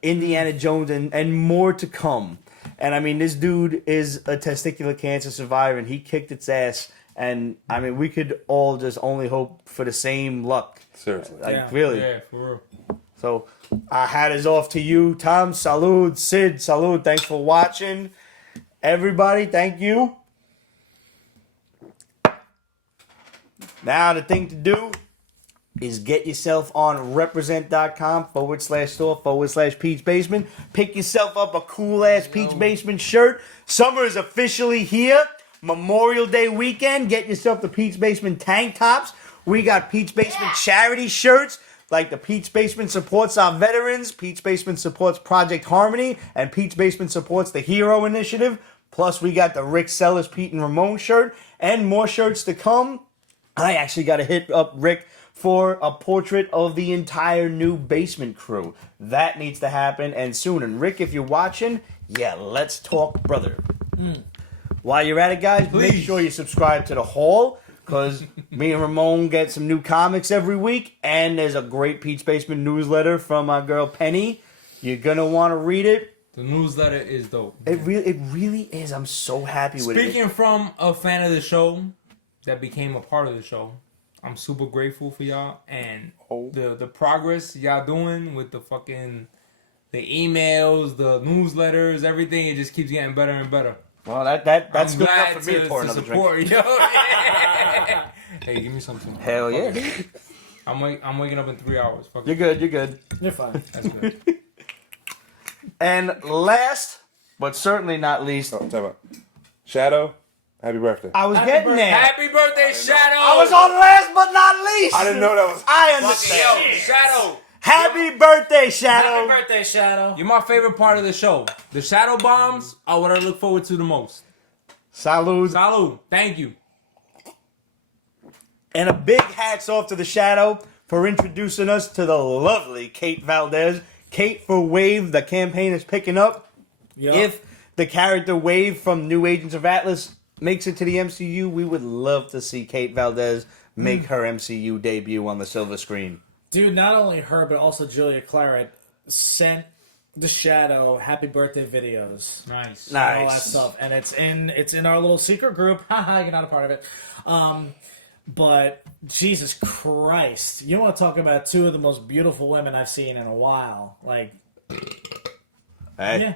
Indiana Jones, and more to come. And I mean, this dude is a testicular cancer survivor, and he kicked its ass. And I mean, we could all just only hope for the same luck. Seriously. Really. Yeah, for real. So, our hat is off to you, Tom. Salud. Sid, salud. Thanks for watching. Everybody, thank you. Now, the thing to do is get yourself on represent.com/store/Pete's Basement. Pick yourself up a cool-ass Pete's Basement shirt. Summer is officially here. Memorial Day weekend. Get yourself the Pete's Basement tank tops. We got Pete's Basement charity shirts. Like the Pete's Basement supports our veterans. Pete's Basement supports Project Harmony. And Pete's Basement supports the Hero Initiative. Plus, we got the Rick Sellers, Pete and Ramon shirt. And more shirts to come. I actually got to hit up Rick for a portrait of the entire new Basement crew. That needs to happen, and soon. And Rick, if you're watching, let's talk, brother. While you're at it, guys, make sure you subscribe to the Hall, because me and Ramon get some new comics every week, and there's a great Pete's Basement newsletter from our girl Penny. You're going to want to read it. The newsletter is dope. It really is. I'm so happy with it. Speaking from a fan of the show that became a part of the show, I'm super grateful for y'all and the progress y'all doing with the emails, the newsletters, everything. It just keeps getting better and better. Well, that's I'm good glad enough for me to pour another support, drink. yo. Hey, give me something. Hell yeah, dude. I'm waking up in 3 hours. Fuck You're good. You're fine. That's good. And last, but certainly not least, Time out. Shadow, happy birthday. I was getting there. Happy birthday, Shadow! I was on last but not least. I didn't know that was. I Yo, understand. Shadow! Happy birthday, Shadow. Happy birthday, Shadow. You're my favorite part of the show. The Shadow Bombs are what I look forward to the most. Salud. Salud. Thank you. And a big hats off to the Shadow for introducing us to the lovely Kate Valdez. Kate for Wave, the campaign is picking up. Yep. If the character Wave from New Agents of Atlas makes it to the MCU, we would love to see Kate Valdez make her MCU debut on the silver screen. Dude, not only her, but also Julia Claret sent the Shadow happy birthday videos. Nice. And all that stuff. And it's in our little secret group. Haha, you're not a part of it. But Jesus Christ, you want to talk about two of the most beautiful women I've seen in a while. Like, Hey, yeah.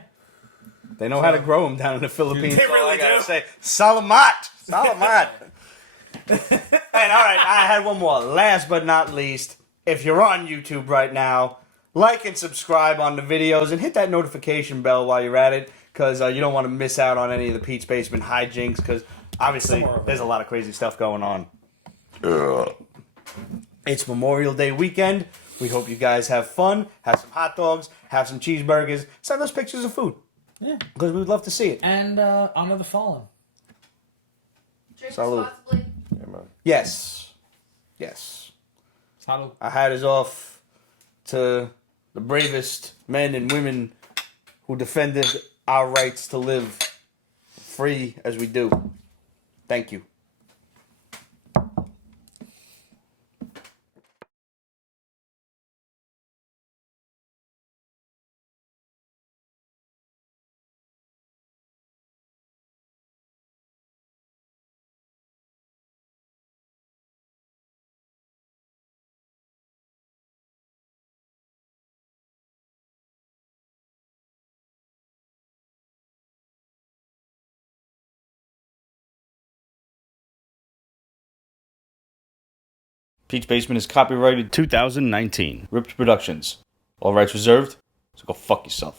they know how to grow them down in the Philippines. They That's all really I gotta do. say, Salamat. And all right, I had one more. Last but not least, if you're on YouTube right now, like and subscribe on the videos and hit that notification bell while you're at it, because you don't want to miss out on any of the Pete's Basement hijinks, because obviously there's a lot of crazy stuff going on. It's Memorial Day weekend. We hope you guys have fun, have some hot dogs, have some cheeseburgers, send us pictures of food. Yeah. Because we'd love to see it. And Honor the Fallen. Drink Salud. responsibly. Yeah, man. Yes. Yes. Salud. Our hat is off to the bravest men and women who defended our rights to live free as we do. Thank you. Pete's Basement is copyrighted 2019. Ripped Productions. All rights reserved, so go fuck yourself.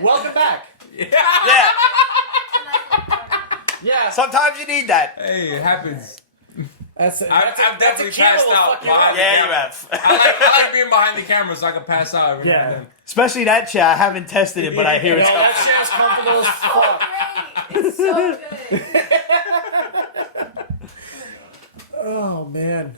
Welcome back. Yeah, Yeah. sometimes you need that. Hey, it happens. That's I've definitely passed out. Yeah, you have. I like being behind the camera so I can pass out every now and then. Especially that chair. I haven't tested it, but I hear it's that chair's comfortable as fuck. Oh, great. It's so good. Oh man.